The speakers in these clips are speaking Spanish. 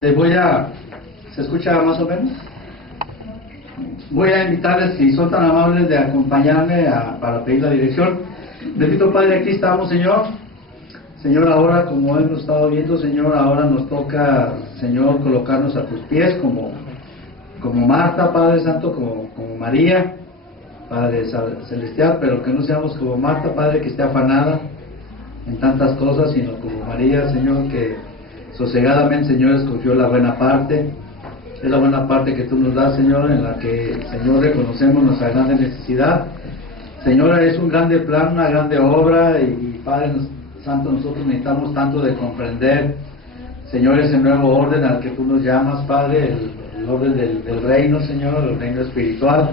¿Se escucha más o menos? Voy a invitarles, si son tan amables, de acompañarme para pedir la dirección. Bendito Padre, aquí estamos, Señor. Señor, ahora como hemos estado viendo, Señor, ahora nos toca, Señor, colocarnos a tus pies como Marta, Padre Santo, como María, Padre Celestial, pero que no seamos como Marta, Padre, que esté afanada en tantas cosas, sino como María, Señor, que sosegadamente, Señor, escogió la buena parte. Es la buena parte que tú nos das, Señor, en la que, Señor, reconocemos nuestra grande necesidad. Señor, es un grande plan, una grande obra, y Padre Santo, nosotros necesitamos tanto de comprender, Señor, ese nuevo orden al que tú nos llamas, Padre, el orden del reino, Señor, el reino espiritual.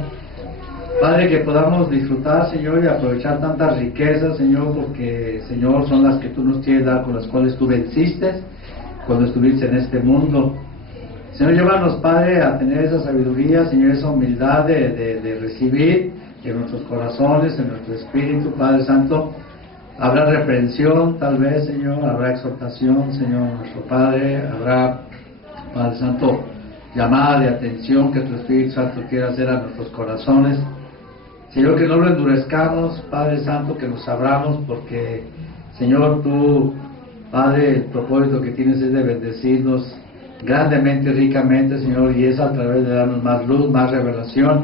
Padre, que podamos disfrutar, Señor, y aprovechar tantas riquezas, Señor, porque, Señor, son las que tú nos quieres dar, con las cuales tú venciste cuando estuviste en este mundo. Señor, llévanos, Padre, a tener esa sabiduría, Señor, esa humildad de recibir en nuestros corazones, en nuestro espíritu, Padre Santo. Habrá reprensión, tal vez, Señor, habrá exhortación, Señor, nuestro Padre, habrá, Padre Santo, llamada de atención que tu Espíritu Santo quiera hacer a nuestros corazones. Señor, que no lo endurezcamos, Padre Santo, que nos abramos, porque, Señor, tú, Padre, el propósito que tienes es de bendecirnos grandemente, ricamente, Señor, y es a través de darnos más luz, más revelación.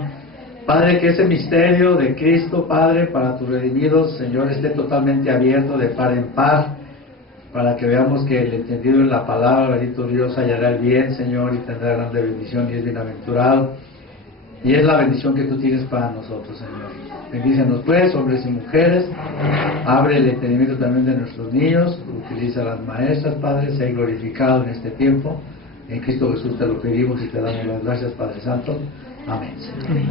Padre, que ese misterio de Cristo, Padre, para tus redimidos, Señor, esté totalmente abierto de par en par, para que veamos que el entendido en la palabra, bendito Dios, hallará el bien, Señor, y tendrá grande bendición y es bienaventurado. Y es la bendición que tú tienes para nosotros, Señor. Bendícenos pues, hombres y mujeres. Abre el entendimiento también de nuestros niños. Utiliza a las maestras, Padre. Sea glorificado en este tiempo. En Cristo Jesús te lo pedimos y te damos las gracias, Padre Santo. Amén, Señor.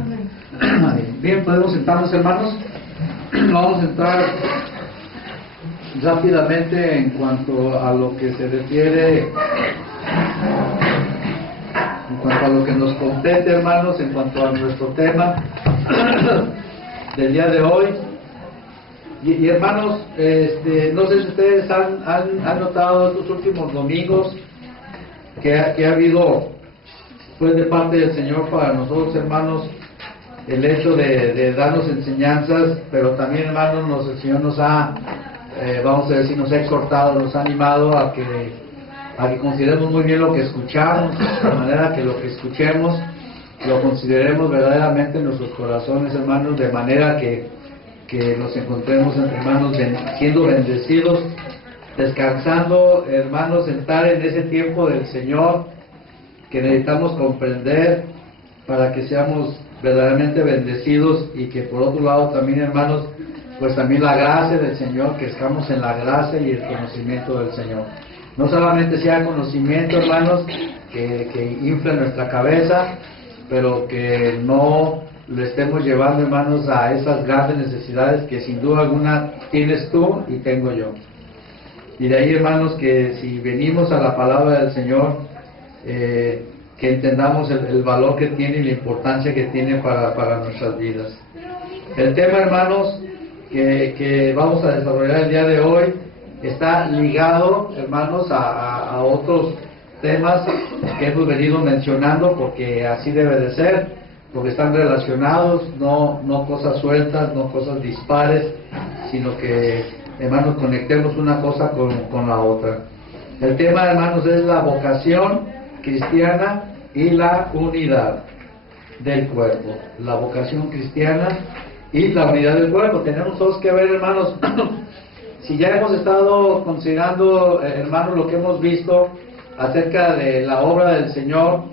Amén. Bien, podemos sentarnos, hermanos. Vamos a entrar rápidamente en cuanto a lo que se refiere, en cuanto a lo que nos compete, hermanos, en cuanto a nuestro tema del día de hoy. Y hermanos, no sé si ustedes han notado estos últimos domingos que ha habido, pues, de parte del Señor para nosotros, hermanos, el hecho de darnos enseñanzas, pero también, hermanos, el Señor nos ha, vamos a decir, nos ha exhortado, nos ha animado a que consideremos muy bien lo que escuchamos, de manera que lo que escuchemos lo consideremos verdaderamente en nuestros corazones, hermanos, de manera que nos encontremos, hermanos, siendo bendecidos, descansando, hermanos, estar en ese tiempo del Señor que necesitamos comprender para que seamos verdaderamente bendecidos, y que por otro lado también, hermanos, pues también la gracia del Señor, que estamos en la gracia y el conocimiento del Señor. No solamente sea conocimiento, hermanos, que infla nuestra cabeza, pero que no lo estemos llevando, hermanos, a esas grandes necesidades que sin duda alguna tienes tú y tengo yo. Y de ahí, hermanos, que si venimos a la palabra del Señor, que entendamos el valor que tiene y la importancia que tiene para nuestras vidas. El tema, hermanos, que vamos a desarrollar el día de hoy está ligado, hermanos, a otros temas que hemos venido mencionando, porque así debe de ser, porque están relacionados, no cosas sueltas, no cosas dispares, sino que, hermanos, conectemos una cosa con la otra. El tema, hermanos, es la vocación cristiana y la unidad del cuerpo. La vocación cristiana y la unidad del cuerpo. Tenemos todos que ver, hermanos, si ya hemos estado considerando, hermanos, lo que hemos visto acerca de la obra del Señor,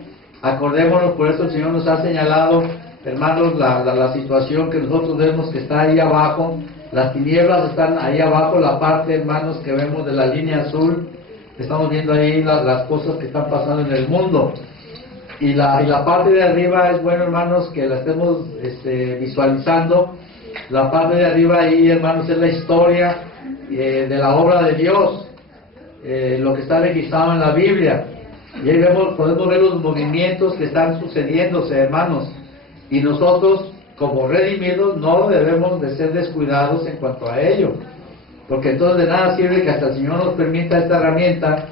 acordémonos, por eso el Señor nos ha señalado, hermanos, la situación que nosotros vemos que está ahí abajo. Las tinieblas están ahí abajo, la parte, hermanos, que vemos de la línea azul. Estamos viendo ahí las cosas que están pasando en el mundo. Y la parte de arriba es bueno, hermanos, que la estemos visualizando. La parte de arriba ahí, hermanos, es la historia de la obra de Dios, lo que está registrado en la Biblia. Y ahí podemos ver los movimientos que están sucediéndose, hermanos. Y nosotros, como redimidos, no debemos de ser descuidados en cuanto a ello, porque entonces de nada sirve que hasta el Señor nos permita esta herramienta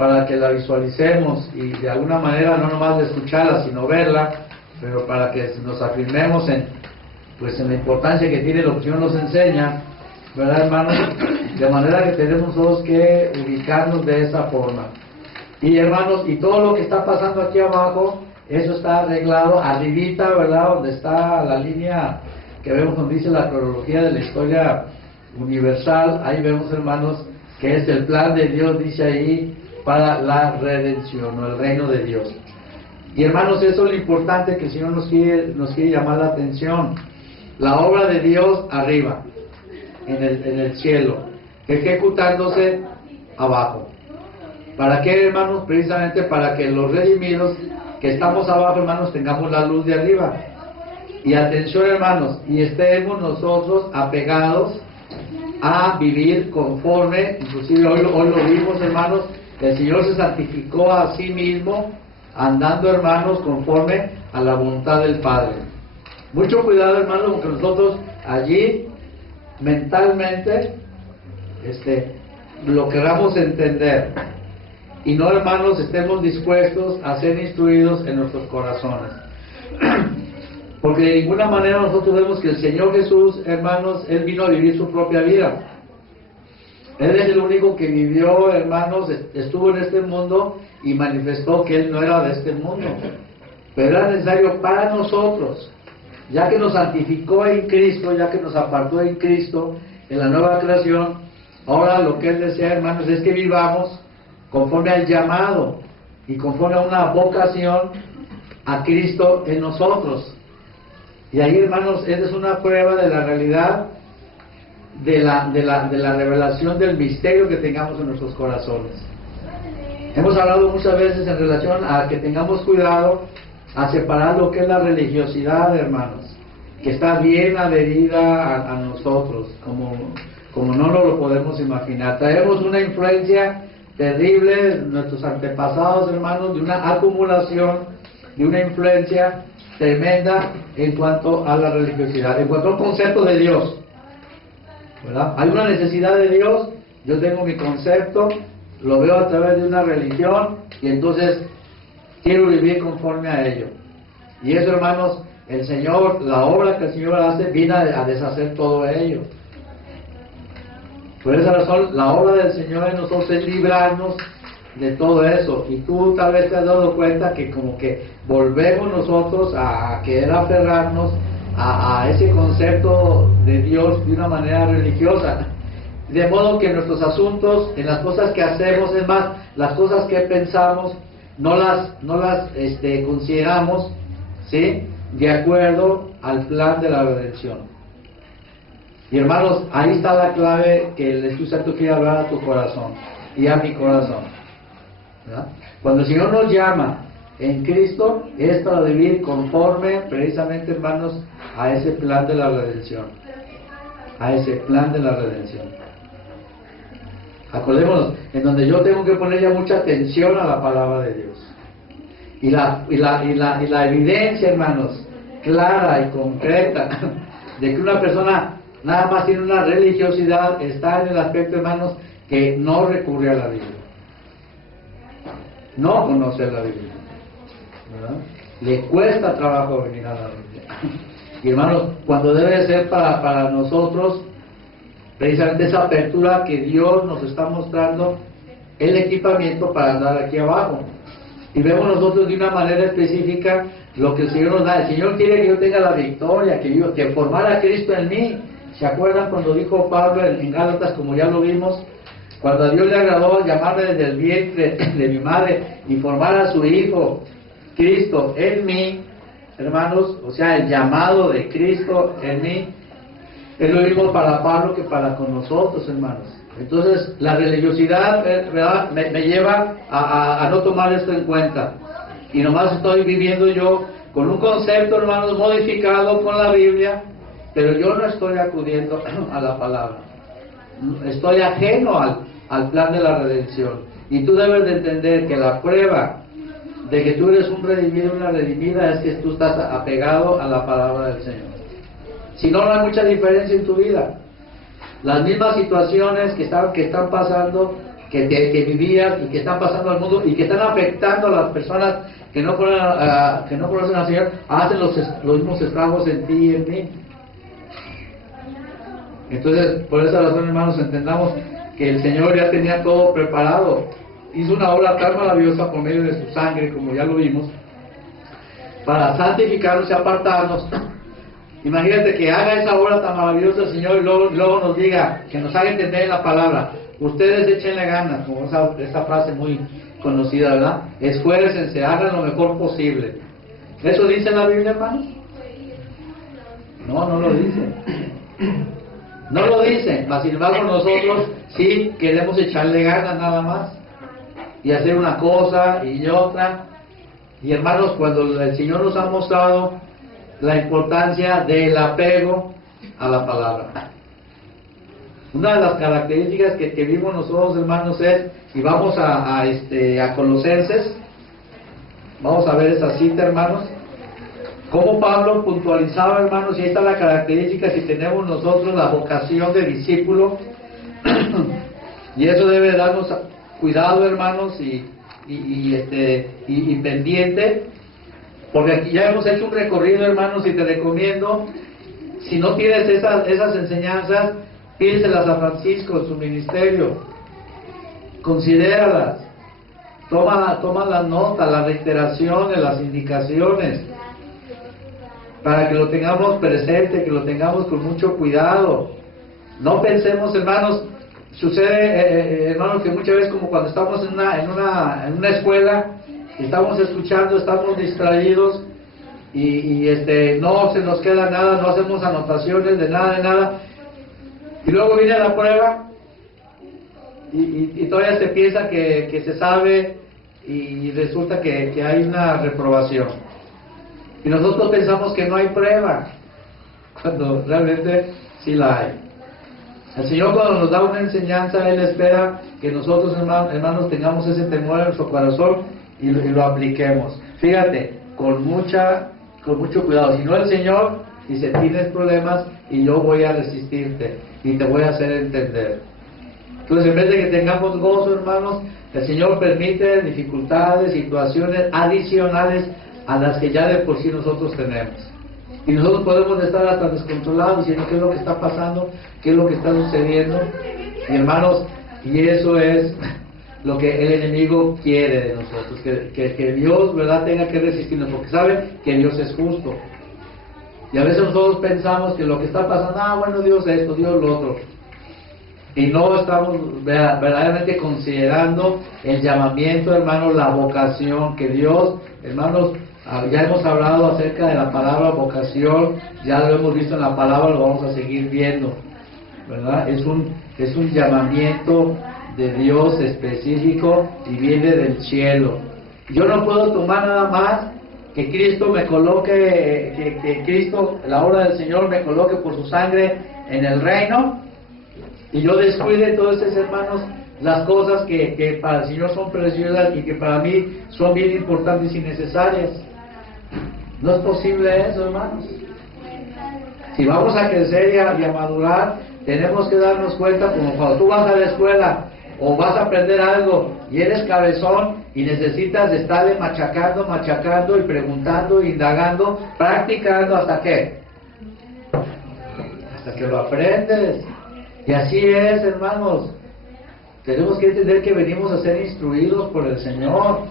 para que la visualicemos y de alguna manera no nomás de escucharla, sino verla, pero para que nos afirmemos en la importancia que tiene lo que el Señor nos enseña, ¿verdad, hermanos? De manera que tenemos todos que ubicarnos de esa forma. Y hermanos, y todo lo que está pasando aquí abajo, eso está arreglado arribita, ¿verdad? Donde está la línea que vemos donde dice la cronología de la historia universal. Ahí vemos, hermanos, que es el plan de Dios, dice ahí, para la redención, o el reino de Dios. Y hermanos, eso es lo importante que el Señor nos quiere llamar la atención. La obra de Dios arriba, en el cielo, ejecutándose abajo. ¿Para qué, hermanos? Precisamente para que los redimidos que estamos abajo, hermanos, tengamos la luz de arriba. Y atención, hermanos, y estemos nosotros apegados a vivir conforme, inclusive hoy lo vimos, hermanos, el Señor se santificó a sí mismo, andando, hermanos, conforme a la voluntad del Padre. Mucho cuidado, hermanos, porque nosotros allí mentalmente lo queramos entender y no, hermanos, estemos dispuestos a ser instruidos en nuestros corazones. Porque de ninguna manera nosotros vemos que el Señor Jesús, hermanos, Él vino a vivir su propia vida. Él es el único que vivió, hermanos, estuvo en este mundo y manifestó que Él no era de este mundo. Pero era necesario para nosotros, ya que nos santificó en Cristo, ya que nos apartó en Cristo, en la nueva creación, ahora lo que Él desea, hermanos, es que vivamos conforme al llamado y conforme a una vocación a Cristo en nosotros. Y ahí, hermanos, esa es una prueba de la realidad de la revelación del misterio que tengamos en nuestros corazones. Hemos hablado muchas veces en relación a que tengamos cuidado a separar lo que es la religiosidad, hermanos, que está bien adherida a nosotros, como no nos lo podemos imaginar. Traemos una influencia terrible de nuestros antepasados, hermanos, de una acumulación, de una influencia tremenda en cuanto a la religiosidad, en cuanto al concepto de Dios, ¿verdad? Hay una necesidad de Dios, yo tengo mi concepto, lo veo a través de una religión y entonces quiero vivir conforme a ello. Y eso, hermanos, el Señor, la obra que el Señor hace, viene a deshacer todo ello. Por esa razón, la obra del Señor en nosotros es librarnos de todo eso. Y tú tal vez te has dado cuenta que como que volvemos nosotros a querer aferrarnos a ese concepto de Dios de una manera religiosa. De modo que en nuestros asuntos, en las cosas que hacemos, es más, las cosas que pensamos, no las consideramos, ¿sí?, de acuerdo al plan de la redención. Y hermanos, ahí está la clave que el Espíritu Santo quiere hablar a tu corazón y a mi corazón, ¿verdad? Cuando el Señor nos llama en Cristo, es para vivir conforme, precisamente, hermanos, a ese plan de la redención. A ese plan de la redención. Acordémonos, en donde yo tengo que poner ya mucha atención a la palabra de Dios. Y la evidencia, hermanos, clara y concreta de que una persona nada más tiene una religiosidad está en el aspecto, hermanos, que no recurre a la Biblia. No conoce la Biblia, ¿verdad? Le cuesta trabajo venir a la Biblia. Y hermanos, cuando debe ser para nosotros precisamente esa apertura que Dios nos está mostrando, el equipamiento para andar aquí abajo. Y vemos nosotros de una manera específica lo que el Señor nos da. El Señor quiere que yo tenga la victoria, que formara a Cristo en mí. ¿Se acuerdan cuando dijo Pablo en Gálatas, como ya lo vimos? Cuando a Dios le agradó llamarme desde el vientre de mi madre y formar a su Hijo, Cristo, en mí, hermanos, o sea, el llamado de Cristo en mí, es lo mismo para Pablo que para con nosotros, hermanos. Entonces, la religiosidad, ¿verdad?, me lleva a no tomar esto en cuenta. Y nomás estoy viviendo yo con un concepto, hermanos, modificado con la Biblia, pero yo no estoy acudiendo a la palabra. Estoy ajeno al plan de la redención. Y tú debes de entender que la prueba de que tú eres un redimido, una redimida, es que tú estás apegado a la palabra del Señor. Si no, no hay mucha diferencia en tu vida. Las mismas situaciones que están pasando que vivías y que están pasando al mundo y que están afectando a las personas que no conocen al Señor, hacen los mismos estragos en ti y en mí. Entonces, por esa razón, hermanos, entendamos que el Señor ya tenía todo preparado. Hizo una obra tan maravillosa por medio de su sangre, como ya lo vimos, para santificarnos y apartarnos. Imagínate que haga esa obra tan maravillosa el Señor y luego nos diga, que nos haga entender la palabra. Ustedes échenle ganas, como esa frase muy conocida, ¿verdad? Esfuércense, hagan lo mejor posible. ¿Eso dice la Biblia, hermanos? No lo dice. No lo dice, mas sin embargo nosotros sí queremos echarle ganas nada más y hacer una cosa y otra. Y hermanos, cuando el Señor nos ha mostrado la importancia del apego a la palabra, una de las características que vimos nosotros, hermanos, es, y vamos a Colosenses, vamos a ver esa cita, hermanos, cómo Pablo puntualizaba, hermanos, y ahí está la característica si tenemos nosotros la vocación de discípulo. Y eso debe darnos cuidado, hermanos, y pendiente, porque aquí ya hemos hecho un recorrido, hermanos, y te recomiendo, si no tienes esas enseñanzas, pídeselas a Francisco en su ministerio, considéralas, toma las notas, las reiteraciones, las indicaciones, para que lo tengamos presente, que lo tengamos con mucho cuidado. No pensemos, hermanos, sucede, hermanos, que muchas veces, como cuando estamos en una escuela, estamos escuchando, estamos distraídos y no se nos queda nada, no hacemos anotaciones de nada, y luego viene la prueba y todavía se piensa que se sabe y resulta que hay una reprobación. Y nosotros pensamos que no hay prueba, cuando realmente sí la hay. El Señor, cuando nos da una enseñanza, Él espera que nosotros, hermanos, tengamos ese temor en nuestro corazón y lo apliquemos. Fíjate, con mucho cuidado. Si no, el Señor dice, tienes problemas y yo voy a resistirte y te voy a hacer entender. Entonces, en vez de que tengamos gozo, hermanos, el Señor permite dificultades, situaciones adicionales a las que ya de por sí nosotros tenemos. Y nosotros podemos estar hasta descontrolados diciendo qué es lo que está pasando, qué es lo que está sucediendo. Y hermanos, y eso es lo que el enemigo quiere de nosotros, que Dios, ¿verdad?, tenga que resistirnos, porque sabe que Dios es justo. Y a veces nosotros pensamos que lo que está pasando, bueno, Dios esto, Dios lo otro. Y no estamos verdaderamente considerando el llamamiento, hermanos, la vocación que Dios, hermanos, ya hemos hablado acerca de la palabra vocación, ya lo hemos visto en la palabra, lo vamos a seguir viendo, ¿verdad? Es un llamamiento de Dios específico y viene del cielo. Yo no puedo tomar nada más que Cristo me coloque, que Cristo, la obra del Señor me coloque por su sangre en el reino, y yo descuide entonces, hermanos, las cosas que para el Señor son preciosas y que para mí son bien importantes y necesarias. No es posible eso, hermanos. Si vamos a crecer y a madurar, tenemos que darnos cuenta, como cuando tú vas a la escuela o vas a aprender algo y eres cabezón y necesitas estarle machacando y preguntando, indagando, practicando, ¿hasta qué? Hasta que lo aprendes. Y así es, hermanos. Tenemos que entender que venimos a ser instruidos por el Señor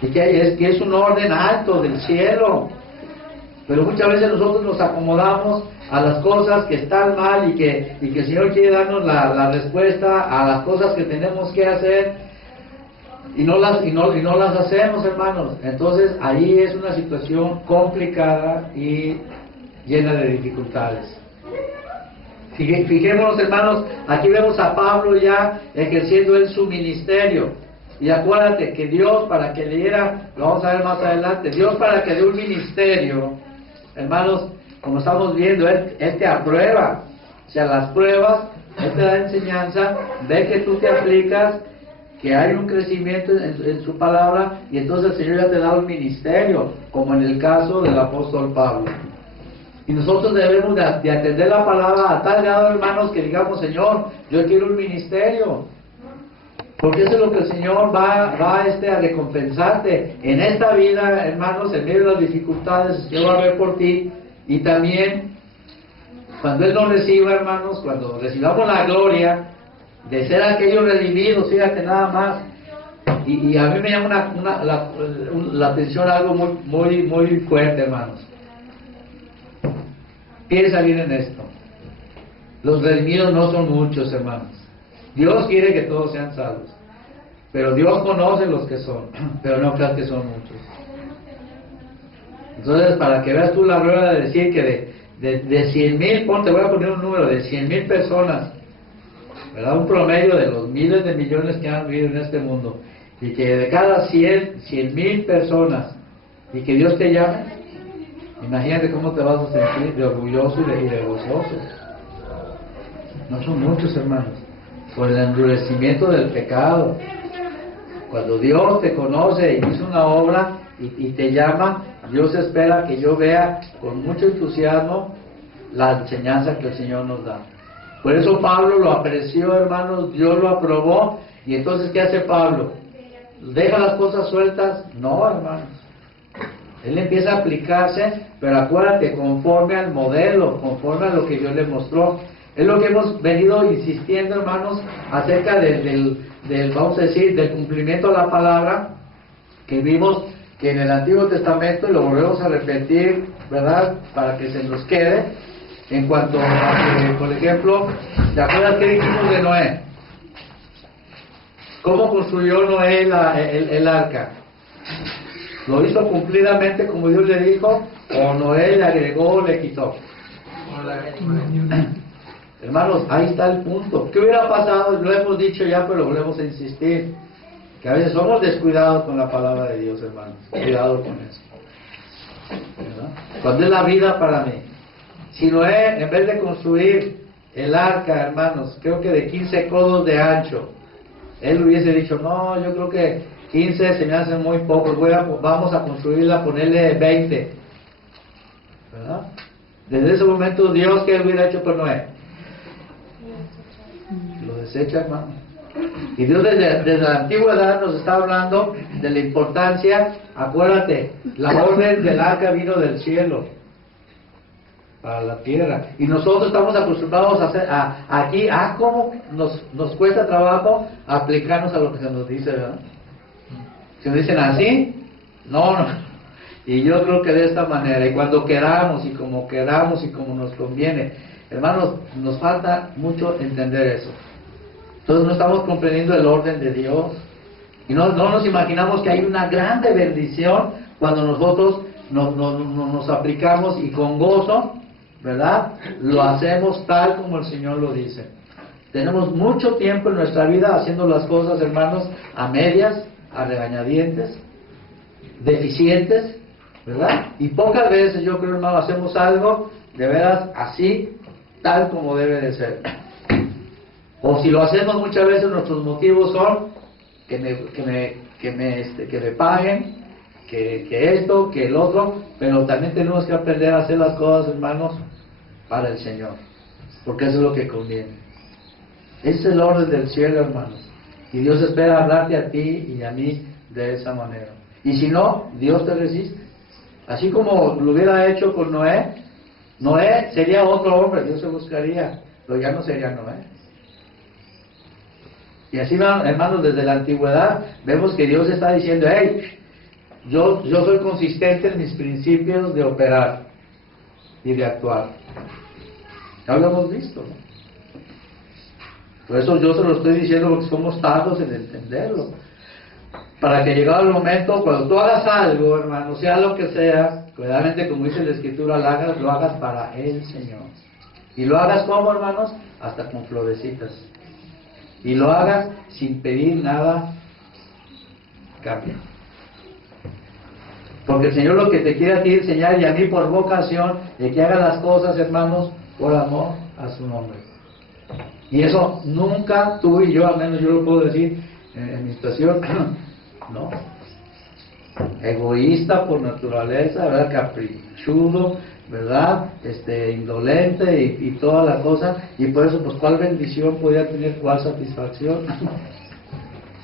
y que es un orden alto del cielo. Pero muchas veces nosotros nos acomodamos a las cosas que están mal y que el Señor quiere darnos la respuesta a las cosas que tenemos que hacer y no las hacemos, hermanos. Entonces ahí es una situación complicada y llena de dificultades. Fijémonos, hermanos, aquí vemos a Pablo ya ejerciendo en su ministerio. Y acuérdate que Dios, para que le diera, lo vamos a ver más adelante, Dios para que dé un ministerio, hermanos, como estamos viendo, Él te aprueba. O sea, las pruebas, Él te da enseñanza, ve que tú te aplicas, que hay un crecimiento en su palabra, y entonces el Señor ya te da un ministerio, como en el caso del apóstol Pablo. Y nosotros debemos de atender la palabra a tal grado, hermanos, que digamos, Señor, yo quiero un ministerio. Porque eso es lo que el Señor va a recompensarte en esta vida, hermanos, en medio de las dificultades. El Señor va a ver por ti. Y también, cuando Él nos reciba, hermanos, cuando recibamos la gloria de ser aquellos redimidos, fíjate nada más. Y a mí me llama la atención algo muy fuerte, hermanos. Piensa bien en esto. Los redimidos no son muchos, hermanos. Dios quiere que todos sean salvos, pero Dios conoce los que son, pero no creas que son muchos. Entonces, para que veas tú la prueba de decir que de 100,000, te voy a poner un número, de 100,000 personas, ¿verdad? Un promedio de los miles de millones que han vivido en este mundo, y que de cada 100,000 personas, y que Dios te llame, imagínate cómo te vas a sentir de orgulloso y de gozoso. No son muchos, hermanos, por el endurecimiento del pecado. Cuando Dios te conoce y hizo una obra y te llama, Dios espera que yo vea con mucho entusiasmo la enseñanza que el Señor nos da. Por eso Pablo lo apreció, hermanos, Dios lo aprobó. Y entonces, ¿qué hace Pablo? ¿Deja las cosas sueltas? No, hermanos. Él empieza a aplicarse, pero acuérdate, conforme al modelo, conforme a lo que Dios le mostró. Es lo que hemos venido insistiendo, hermanos, acerca del vamos a decir, del cumplimiento de la palabra, que vimos que en el Antiguo Testamento, y lo volvemos a repetir, ¿verdad?, para que se nos quede, en cuanto a que, por ejemplo, ¿te acuerdas qué dijimos de Noé? ¿Cómo construyó Noé el arca? ¿Lo hizo cumplidamente como Dios le dijo? ¿O Noé le agregó o le quitó? Hermanos, ahí está el punto. ¿Qué hubiera pasado? Lo hemos dicho ya, pero lo volvemos a insistir. Que a veces somos descuidados con la palabra de Dios, hermanos. Cuidado con eso. ¿Verdad? ¿Cuándo es la vida para mí? Si Noé, en vez de construir el arca, hermanos, creo que de 15 codos de ancho, él hubiese dicho, no, yo creo que 15 se me hacen muy pocos, vamos a construirla, ponerle 20. ¿Verdad? Desde ese momento, Dios, ¿qué hubiera hecho con Noé? Lo desecha, hermano. Y Dios desde la antigüedad nos está hablando de la importancia. Acuérdate, la orden del arca vino del cielo para la tierra, y nosotros estamos acostumbrados a hacer aquí, cómo nos cuesta trabajo aplicarnos a lo que se nos dice, ¿verdad? Si nos dicen así, no, y yo creo que de esta manera, y cuando queramos y como nos conviene. Hermanos, nos falta mucho entender eso. Entonces no estamos comprendiendo el orden de Dios, y no nos imaginamos que hay una grande bendición cuando nosotros nos aplicamos y con gozo, ¿verdad?, lo hacemos tal como el Señor lo dice. Tenemos mucho tiempo en nuestra vida haciendo las cosas, hermanos, a medias, a regañadientes, deficientes, ¿verdad? Y pocas veces, yo creo, hermano, hacemos algo de veras así, tal como debe de ser. O si lo hacemos muchas veces, nuestros motivos son que me paguen, que esto, que el otro, pero también tenemos que aprender a hacer las cosas, hermanos, para el Señor, porque eso es lo que conviene. Ese es el orden del cielo, hermanos, y Dios espera hablarte a ti y a mí de esa manera. Y si no, Dios te resiste, así como lo hubiera hecho con Noé. Noé sería otro hombre, Dios se buscaría, pero ya no sería Noé. Y así, hermanos, desde la antigüedad vemos que Dios está diciendo, hey, yo soy consistente en mis principios de operar y de actuar. Ya lo hemos visto, ¿no? Por eso yo se lo estoy diciendo, porque somos tardos en entenderlo. Para que llegado el momento, cuando tú hagas algo, hermano, sea lo que sea, cuidadamente, como dice la Escritura, lo hagas para el Señor. Y lo hagas como, hermanos, hasta con florecitas. Y lo hagas sin pedir nada cambio. Porque el Señor lo que te quiere a ti enseñar, y a mí por vocación, de que hagas las cosas, hermanos, por amor a su nombre. Y eso nunca tú y yo, al menos yo lo puedo decir en mi situación, no. Egoísta por naturaleza, ¿verdad? Caprichudo, ¿verdad? Indolente y toda la cosa. Y por eso, pues, ¿cuál bendición podía tener? ¿Cuál satisfacción?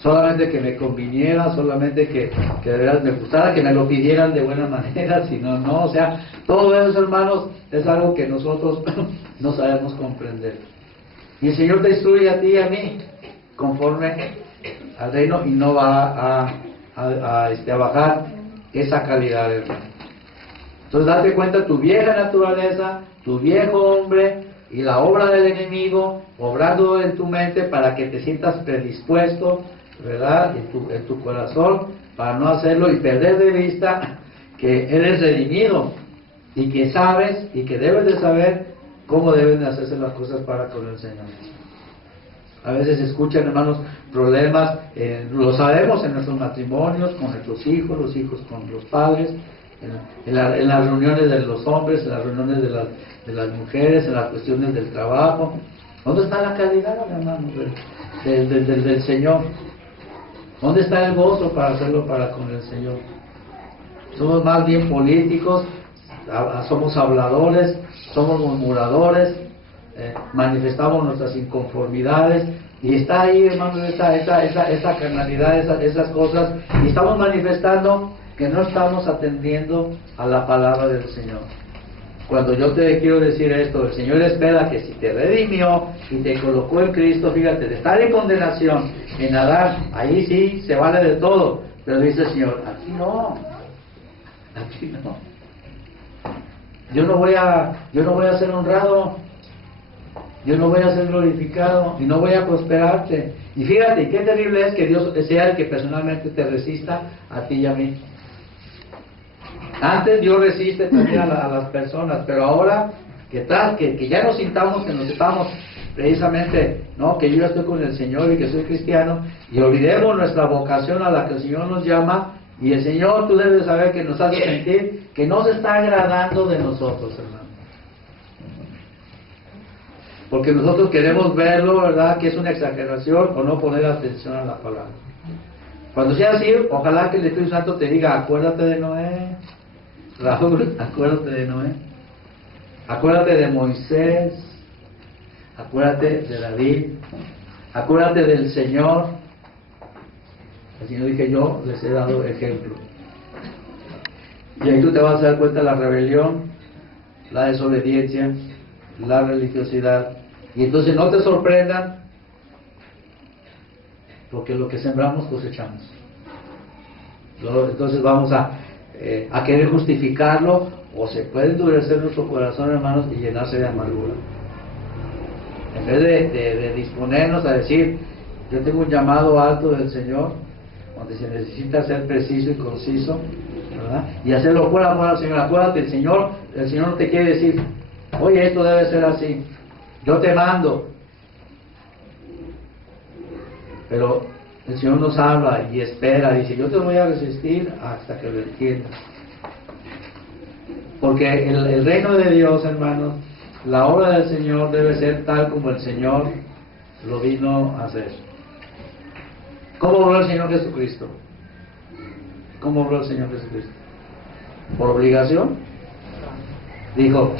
solamente que me conviniera, solamente que de verdad me gustara, que me lo pidieran de buena manera, sino no, o sea, todo eso, hermanos, es algo que nosotros no sabemos comprender. Y el Señor te instruye a ti y a mí conforme al reino y no va a bajar esa calidad, hermano. Entonces date cuenta tu vieja naturaleza, tu viejo hombre y la obra del enemigo obrando en tu mente para que te sientas predispuesto, ¿verdad? En tu corazón para no hacerlo y perder de vista que eres redimido y que sabes y que debes de saber cómo deben de hacerse las cosas para con el Señor. A veces se escuchan, hermanos, problemas, lo sabemos en nuestros matrimonios, con nuestros hijos, los hijos con los padres, en las reuniones de los hombres, en las reuniones de las mujeres, en las cuestiones del trabajo. ¿Dónde está la calidad, hermanos, del Señor? ¿Dónde está el gozo para hacerlo para con el Señor? Somos más bien políticos, somos habladores, somos murmuradores, manifestamos nuestras inconformidades, y está ahí, hermano, esa carnalidad, esas cosas, y estamos manifestando que no estamos atendiendo a la palabra del Señor. Cuando yo te quiero decir esto, el Señor espera que si te redimió y te colocó en Cristo, fíjate, de estar en condenación, en Adán, ahí sí se vale de todo, pero dice el Señor, aquí no. Yo no voy a ser honrado, yo no voy a ser glorificado y no voy a prosperarte. Y fíjate, qué terrible es que Dios sea el que personalmente te resista a ti y a mí. Antes Dios resiste también a las personas, pero ahora que ya nos sintamos que nos estamos precisamente, ¿no? Que yo ya estoy con el Señor y que soy cristiano, y olvidemos nuestra vocación a la que el Señor nos llama, y el Señor, tú debes saber que nos hace sentir que no se está agradando de nosotros, hermano. Porque nosotros queremos verlo, ¿verdad? Que es una exageración o no poner atención a la palabra. Cuando sea así, ojalá que el Espíritu Santo te diga, acuérdate de Noé, Raúl, acuérdate de Noé, acuérdate de Moisés, acuérdate de David, acuérdate del Señor. El Señor dije, yo les he dado ejemplo. Y ahí tú te vas a dar cuenta de la rebelión, la desobediencia, la religiosidad. Y entonces no te sorprendan, porque lo que sembramos cosechamos. Entonces vamos a querer justificarlo, o se puede endurecer nuestro corazón, hermanos, y llenarse de amargura. En vez de disponernos a decir, yo tengo un llamado alto del Señor, donde se necesita ser preciso y conciso, ¿verdad? Y hacerlo por amor al Señor. Acuérdate, el Señor no te quiere decir, oye, esto debe ser así, yo te mando. Pero el Señor nos habla y espera, dice, yo te voy a resistir hasta que lo entiendas. Porque el reino de Dios, hermanos, la obra del Señor debe ser tal como el Señor lo vino a hacer. ¿Cómo obró el Señor Jesucristo? ¿Cómo obró el Señor Jesucristo? ¿Por obligación? Dijo,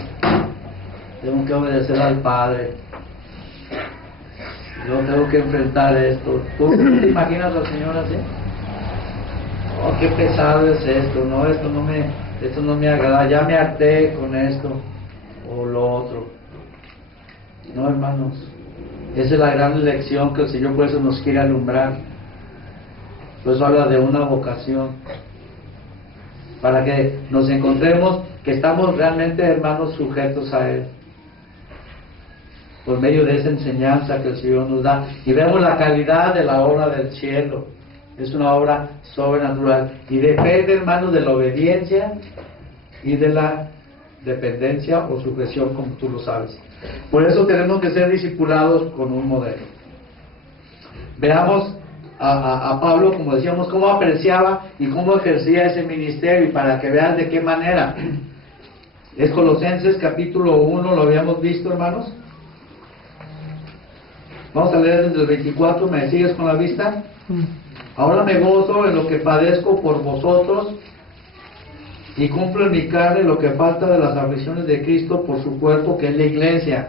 tengo que obedecer al Padre, yo tengo que enfrentar esto. ¿Tú te imaginas al Señor así? Oh, qué pesado es esto, no, esto no me agrada, ya me harté con esto o lo otro. No, hermanos, esa es la gran lección que el Señor por eso nos quiere alumbrar. Por eso habla de una vocación, para que nos encontremos que estamos realmente, hermanos, sujetos a Él, por medio de esa enseñanza que el Señor nos da, y vemos la calidad de la obra del cielo. Es una obra sobrenatural y depende, hermanos, de la obediencia y de la dependencia o sujeción, como tú lo sabes. Por eso tenemos que ser discipulados con un modelo. Veamos a Pablo, como decíamos, cómo apreciaba y cómo ejercía ese ministerio, y para que vean de qué manera. Es Colosenses capítulo 1, lo habíamos visto, hermanos. Vamos a leer desde el 24, ¿me sigues con la vista? Ahora me gozo en lo que padezco por vosotros, y cumplo en mi carne lo que falta de las aflicciones de Cristo por su cuerpo, que es la iglesia.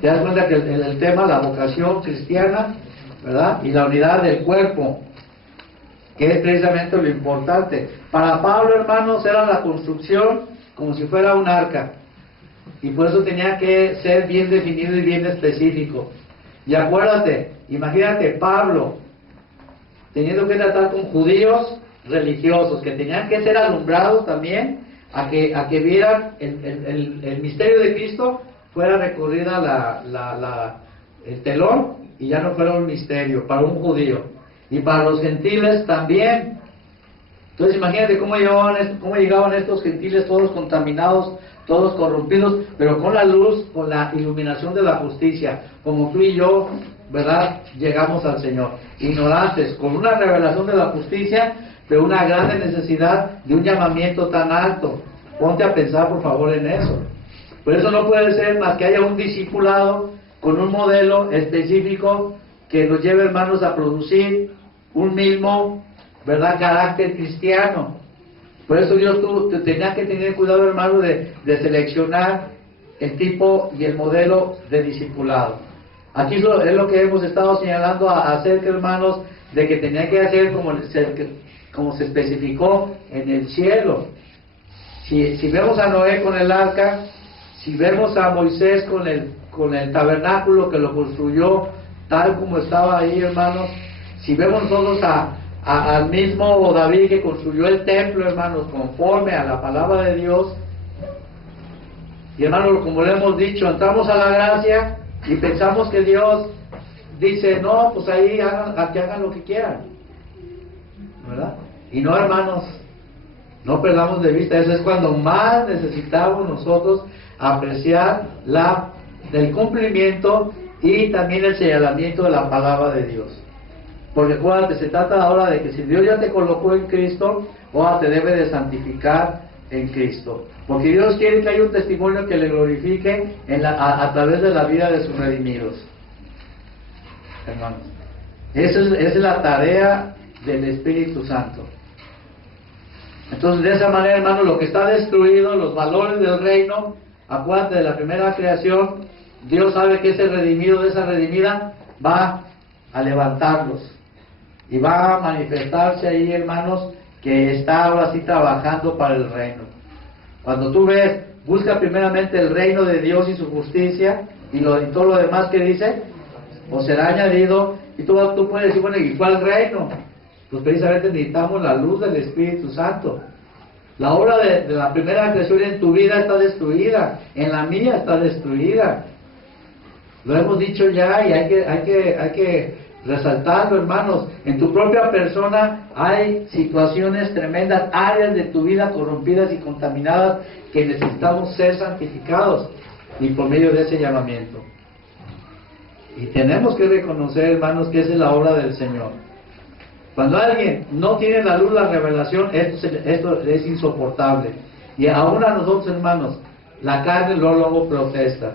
¿Te das cuenta que el tema, la vocación cristiana, ¿verdad? Y la unidad del cuerpo, que es precisamente lo importante. Para Pablo, hermanos, era la construcción como si fuera un arca, y por eso tenía que ser bien definido y bien específico. Y acuérdate, imagínate Pablo teniendo que tratar con judíos religiosos que tenían que ser alumbrados también a que vieran el misterio de Cristo, fuera recorrida el telón, y ya no fuera un misterio para un judío, y para los gentiles también. Entonces imagínate cómo llegaban estos gentiles todos contaminados, todos corrompidos, pero con la luz, con la iluminación de la justicia, como tú y yo, ¿verdad? Llegamos al Señor, ignorantes, con una revelación de la justicia, pero una grande necesidad de un llamamiento tan alto. Ponte a pensar, por favor, en eso. Por eso no puede ser más que haya un discipulado con un modelo específico que nos lleve, hermanos, a producir un mismo, ¿verdad?, carácter cristiano. Por eso Dios tenía que tener cuidado, hermano, de seleccionar el tipo y el modelo de discipulado. Aquí es lo que hemos estado señalando acerca, hermanos, de que tenía que hacer como se especificó en el cielo. Si vemos a Noé con el arca, si vemos a Moisés con el tabernáculo que lo construyó tal como estaba ahí, hermanos, si vemos nosotros al mismo David que construyó el templo, hermanos, conforme a la palabra de Dios, y hermanos, como le hemos dicho, entramos a la gracia y pensamos que Dios dice, no, pues ahí que hagan lo que quieran, ¿verdad? Y no, hermanos, no perdamos de vista, eso es cuando más necesitamos nosotros apreciar el cumplimiento y también el señalamiento de la palabra de Dios. Porque acuérdate, se trata ahora de que si Dios ya te colocó en Cristo, ahora te debe de santificar en Cristo. Porque Dios quiere que haya un testimonio que le glorifique a través de la vida de sus redimidos. Hermanos, esa es la tarea del Espíritu Santo. Entonces, de esa manera, hermanos, lo que está destruido, los valores del reino, acuérdate de la primera creación, Dios sabe que ese redimido, de esa redimida, va a levantarlos. Y va a manifestarse ahí, hermanos, que está ahora sí trabajando para el reino. Cuando tú ves, busca primeramente el reino de Dios y su justicia, y todo lo demás que dice, os será añadido. Y tú puedes decir, bueno, ¿y cuál reino? Pues precisamente necesitamos la luz del Espíritu Santo. La obra de la primera creación en tu vida está destruida, en la mía está destruida. Lo hemos dicho ya y hay que resaltarlo, hermanos. En tu propia persona hay situaciones tremendas, áreas de tu vida corrompidas y contaminadas que necesitamos ser santificados, y por medio de ese llamamiento. Y tenemos que reconocer, hermanos, que esa es la obra del Señor. Cuando alguien no tiene la luz, la revelación, esto es insoportable. Y aún a nosotros, hermanos, la carne luego protesta.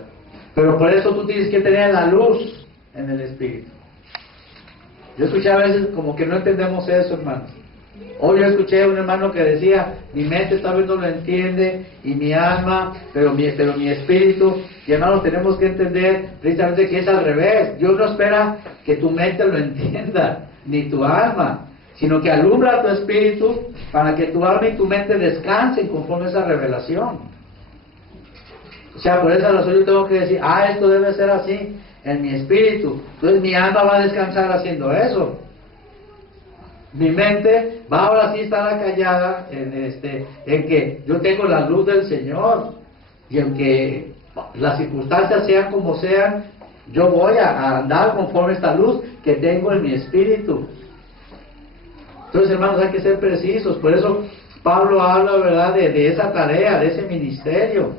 Pero por eso tú tienes que tener la luz en el Espíritu. Yo escuché a veces como que no entendemos eso, hermanos. Hoy yo escuché a un hermano que decía, mi mente tal vez no lo entiende, y mi alma, pero mi espíritu. Y hermanos, tenemos que entender precisamente que es al revés. Dios no espera que tu mente lo entienda, ni tu alma, sino que alumbra tu espíritu para que tu alma y tu mente descansen conforme a esa revelación. O sea, por esa razón yo tengo que decir, esto debe ser así en mi espíritu. Entonces mi alma va a descansar haciendo eso. Mi mente va ahora sí a estar acallada en que yo tengo la luz del Señor, y aunque las circunstancias sean como sean, yo voy a andar conforme a esta luz que tengo en mi espíritu. Entonces, hermanos, hay que ser precisos. Por eso Pablo habla, ¿verdad?, de esa tarea, de ese ministerio,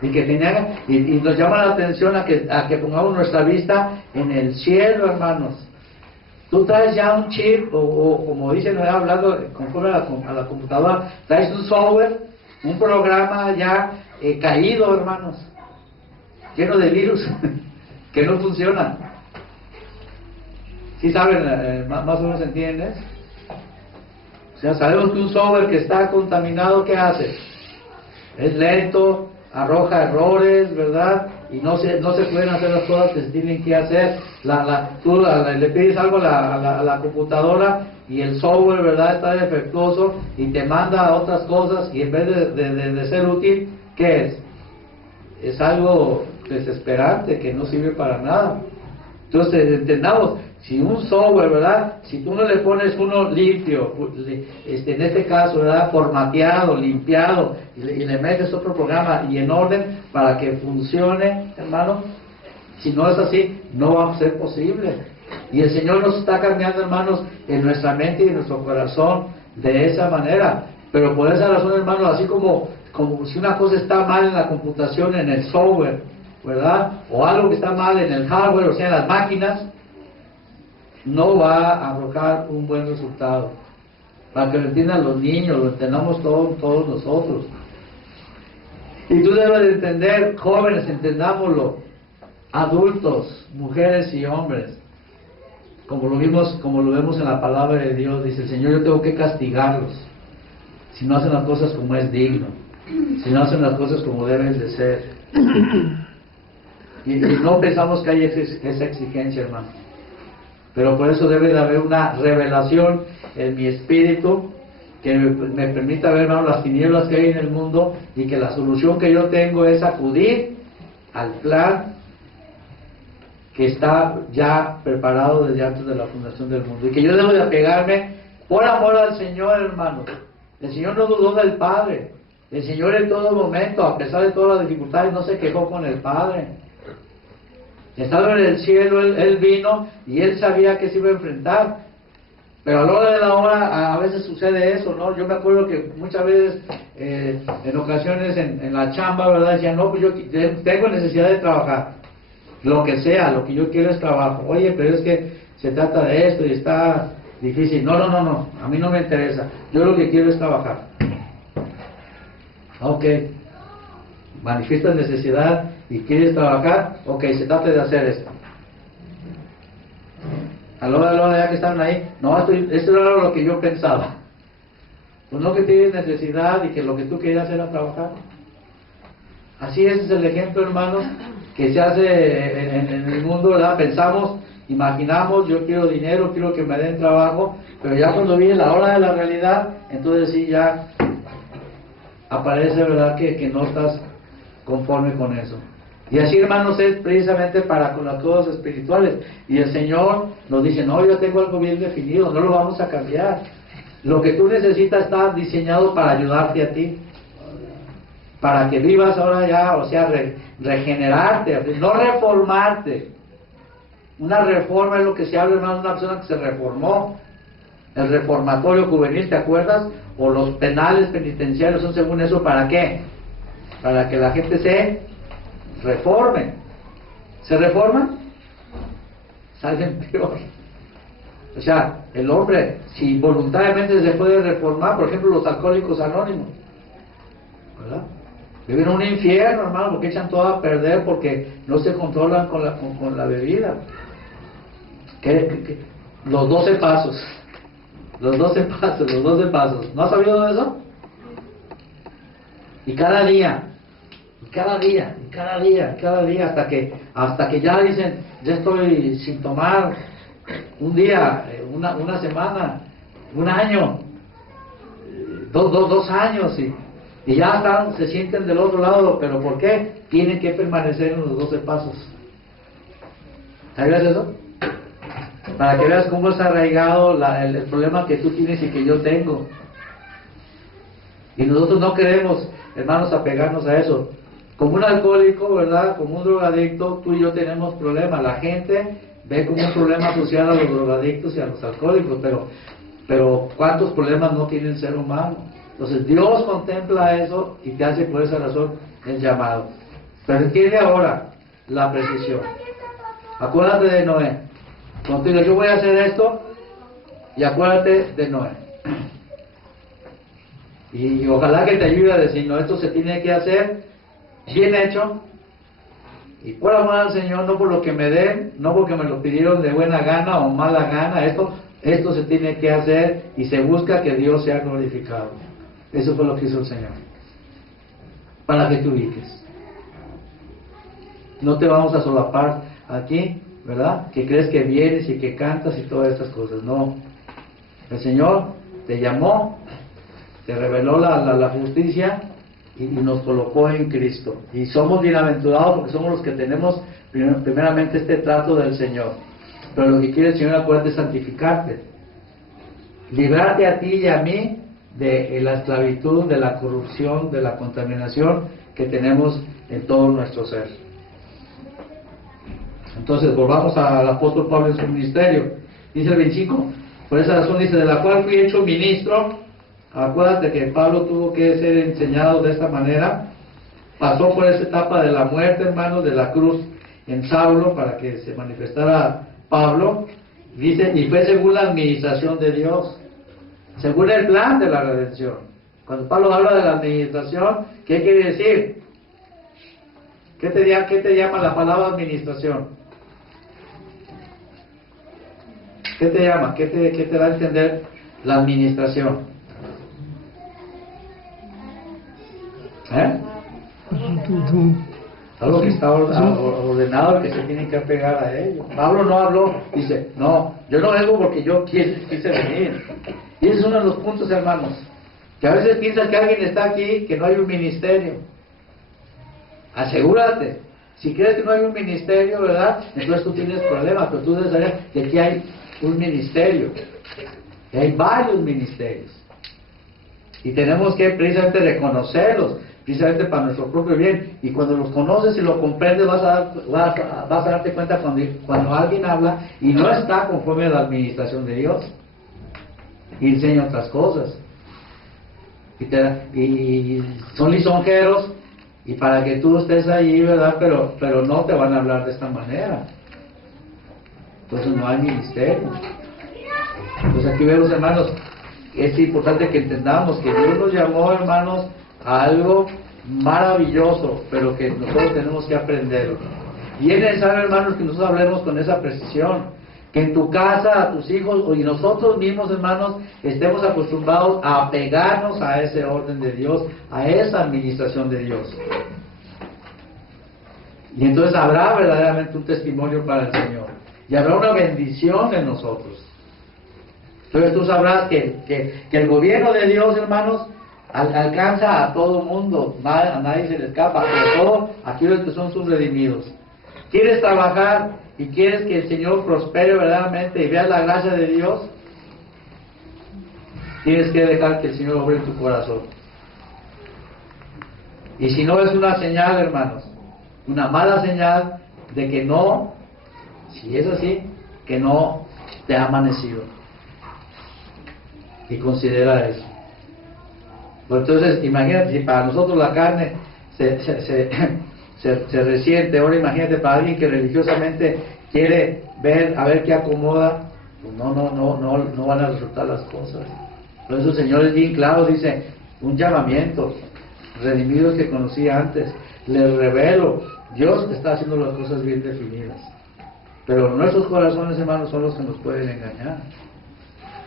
y que y nos llama la atención a que pongamos nuestra vista en el cielo, hermanos. Tú traes ya un chip, o como dicen, hablando conforme a la computadora, traes un software, un programa ya caído, hermanos, lleno de virus que no funcionan. ¿Sí saben, más o menos entiendes? O sea, sabemos que un software que está contaminado, ¿qué hace? Es lento, arroja errores, ¿verdad? Y no se pueden hacer las cosas que se tienen que hacer. Tú le pides algo a la computadora y el software, ¿verdad?, está defectuoso y te manda otras cosas, y en vez de ser útil, ¿qué es? Es algo desesperante que no sirve para nada. Entonces entendamos, si un software, ¿verdad?, si tú no le pones uno limpio, en este caso, ¿verdad?, formateado, limpiado, y le metes otro programa y en orden para que funcione, hermano, si no es así, no va a ser posible. Y el Señor nos está cambiando, hermanos, en nuestra mente y en nuestro corazón de esa manera. Pero por esa razón, hermanos, así como si una cosa está mal en la computación, en el software, ¿verdad?, o algo que está mal en el hardware, o sea, en las máquinas, no va a arrojar un buen resultado. Para que lo entiendan los niños, lo entendamos todos nosotros. Y tú debes de entender, jóvenes, entendámoslo, adultos, mujeres y hombres, como lo vemos en la palabra de Dios. Dice el Señor: yo tengo que castigarlos si no hacen las cosas como es digno, si no hacen las cosas como deben de ser. Y no pensamos que hay esa exigencia, hermano. Pero por eso debe de haber una revelación en mi espíritu que me permita ver, hermano, las tinieblas que hay en el mundo, y que la solución que yo tengo es acudir al plan que está ya preparado desde antes de la fundación del mundo, y que yo debo de apegarme por amor al Señor, hermano. El Señor no dudó del Padre. El Señor en todo momento, a pesar de todas las dificultades, no se quejó con el Padre. Estando en el cielo, él vino y Él sabía que se iba a enfrentar. Pero a la hora de la hora, a veces sucede eso, ¿no? Yo me acuerdo que muchas veces, en ocasiones en la chamba, ¿verdad?, decían: no, pues yo tengo necesidad de trabajar. Lo que sea, lo que yo quiero es trabajo. Oye, pero es que se trata de esto y está difícil. No, a mí no me interesa. Yo lo que quiero es trabajar. Ok, manifiestas necesidad y quieres trabajar, ok, se trata de hacer esto. A la hora ya que están ahí, no, esto era lo que yo pensaba. Pues no, que tienes necesidad y que lo que tú querías era trabajar. Así es el ejemplo, hermanos, que se hace en el mundo, ¿verdad? Pensamos, imaginamos: yo quiero dinero, quiero que me den trabajo, pero ya cuando viene la hora de la realidad, entonces sí ya aparece, ¿verdad?, que no estás conforme con eso. Y así, hermanos, es precisamente para con las cosas espirituales. Y el Señor nos dice: no, yo tengo algo bien definido, no lo vamos a cambiar. Lo que tú necesitas está diseñado para ayudarte a ti, para que vivas ahora ya, o sea, regenerarte, no reformarte. Una reforma es lo que se habla, hermano, de una persona que se reformó. El reformatorio juvenil, ¿te acuerdas? O los penales penitenciarios son según eso, ¿para qué? Para que la gente se reforme. ¿Se reforman? Salen peor. O sea, el hombre, si voluntariamente se puede reformar, por ejemplo, los alcohólicos anónimos, ¿verdad?, viven un infierno, hermano, porque echan todo a perder, porque no se controlan con la bebida. Los 12 pasos. Los 12 pasos. ¿No has sabido de eso? Y cada día, hasta que ya dicen: ya estoy sin tomar un día, una semana, un año, 2 años, y ya se sienten del otro lado. ¿Pero por qué? Tienen que permanecer en los 12 pasos. ¿Sabías eso? Para que veas cómo está arraigado el problema que tú tienes y que yo tengo. Y nosotros no queremos, hermanos, apegarnos a eso. Como un alcohólico, ¿verdad?, como un drogadicto, tú y yo tenemos problemas. La gente ve como un problema social a los drogadictos y a los alcohólicos, pero ¿cuántos problemas no tiene el ser humano? Entonces Dios contempla eso y te hace por esa razón el llamado. Pero entiende ahora la precisión. Acuérdate de Noé. Cuando te digo: yo voy a hacer esto, y acuérdate de Noé. Y ojalá que te ayude a decir: no, esto se tiene que hacer bien hecho, y por amor al Señor, no por lo que me den, no porque me lo pidieron de buena gana o mala gana. Esto se tiene que hacer, y se busca que Dios sea glorificado. Eso fue lo que hizo el Señor, para que te ubiques. No te vamos a solapar aquí, ¿verdad? Que crees que vienes y que cantas y todas estas cosas. No. El Señor te llamó, te reveló la justicia y nos colocó en Cristo. Y somos bienaventurados porque somos los que tenemos primeramente este trato del Señor. Pero lo que quiere el Señor, acuérdate, es santificarte. Librarte a ti y a mí de la esclavitud, de la corrupción, de la contaminación que tenemos en todo nuestro ser. Entonces, volvamos al apóstol Pablo en su ministerio. Dice el 25, por esa razón dice, de la cual fui hecho ministro. Acuérdate que Pablo tuvo que ser enseñado de esta manera. Pasó por esa etapa de la muerte, hermanos, de la cruz en Saulo, para que se manifestara Pablo. Dice, y fue según la administración de Dios, según el plan de la redención. Cuando Pablo habla de la administración, ¿qué quiere decir? ¿Qué te llama la palabra administración? ¿Qué te llama? ¿Qué te da a entender la administración? Algo que está ordenado, que se tiene que apegar a ello. Pablo no habló, dice, no, yo no vengo porque yo quise venir. Y ese es uno de los puntos, hermanos, que a veces piensas que alguien está aquí, que no hay un ministerio. Asegúrate. Si crees que no hay un ministerio, ¿verdad? Entonces tú tienes problemas, pero tú debes saber que aquí hay un ministerio. Que hay varios ministerios. Y tenemos que precisamente reconocerlos, precisamente para nuestro propio bien. Y cuando los conoces y los comprendes, vas a darte cuenta cuando alguien habla y no está conforme a la administración de Dios. Y enseña otras cosas. Y son lisonjeros. Y para que tú estés ahí, ¿verdad? Pero no te van a hablar de esta manera. Entonces no hay ministerio. Entonces aquí vemos, hermanos, es importante que entendamos que Dios nos llamó, hermanos, a algo maravilloso, pero que nosotros tenemos que aprenderlo. Y es necesario, hermanos, que nosotros hablemos con esa precisión. Que en tu casa, a tus hijos y nosotros mismos, hermanos, estemos acostumbrados a apegarnos a ese orden de Dios, a esa administración de Dios. Y entonces habrá verdaderamente un testimonio para el Señor. Y habrá una bendición en nosotros. Entonces tú sabrás que el gobierno de Dios, hermanos, alcanza a todo mundo. A nadie se le escapa, sobre todo a aquellos que son sus redimidos. ¿Quieres trabajar y quieres que el Señor prospere verdaderamente y veas la gracia de Dios? Tienes que dejar que el Señor obre en tu corazón. Y si no, es una señal, hermanos, una mala señal de que no, si es así, que no te ha amanecido. Y considera eso. Pues entonces, imagínate, si para nosotros la carne se resiente, ahora imagínate para alguien que religiosamente quiere ver, a ver qué acomoda, pues no van a resultar las cosas. Por eso el Señor es bien claro, dice, un llamamiento, redimidos que conocía antes, les revelo, Dios está haciendo las cosas bien definidas. Pero nuestros corazones, hermanos, son los que nos pueden engañar.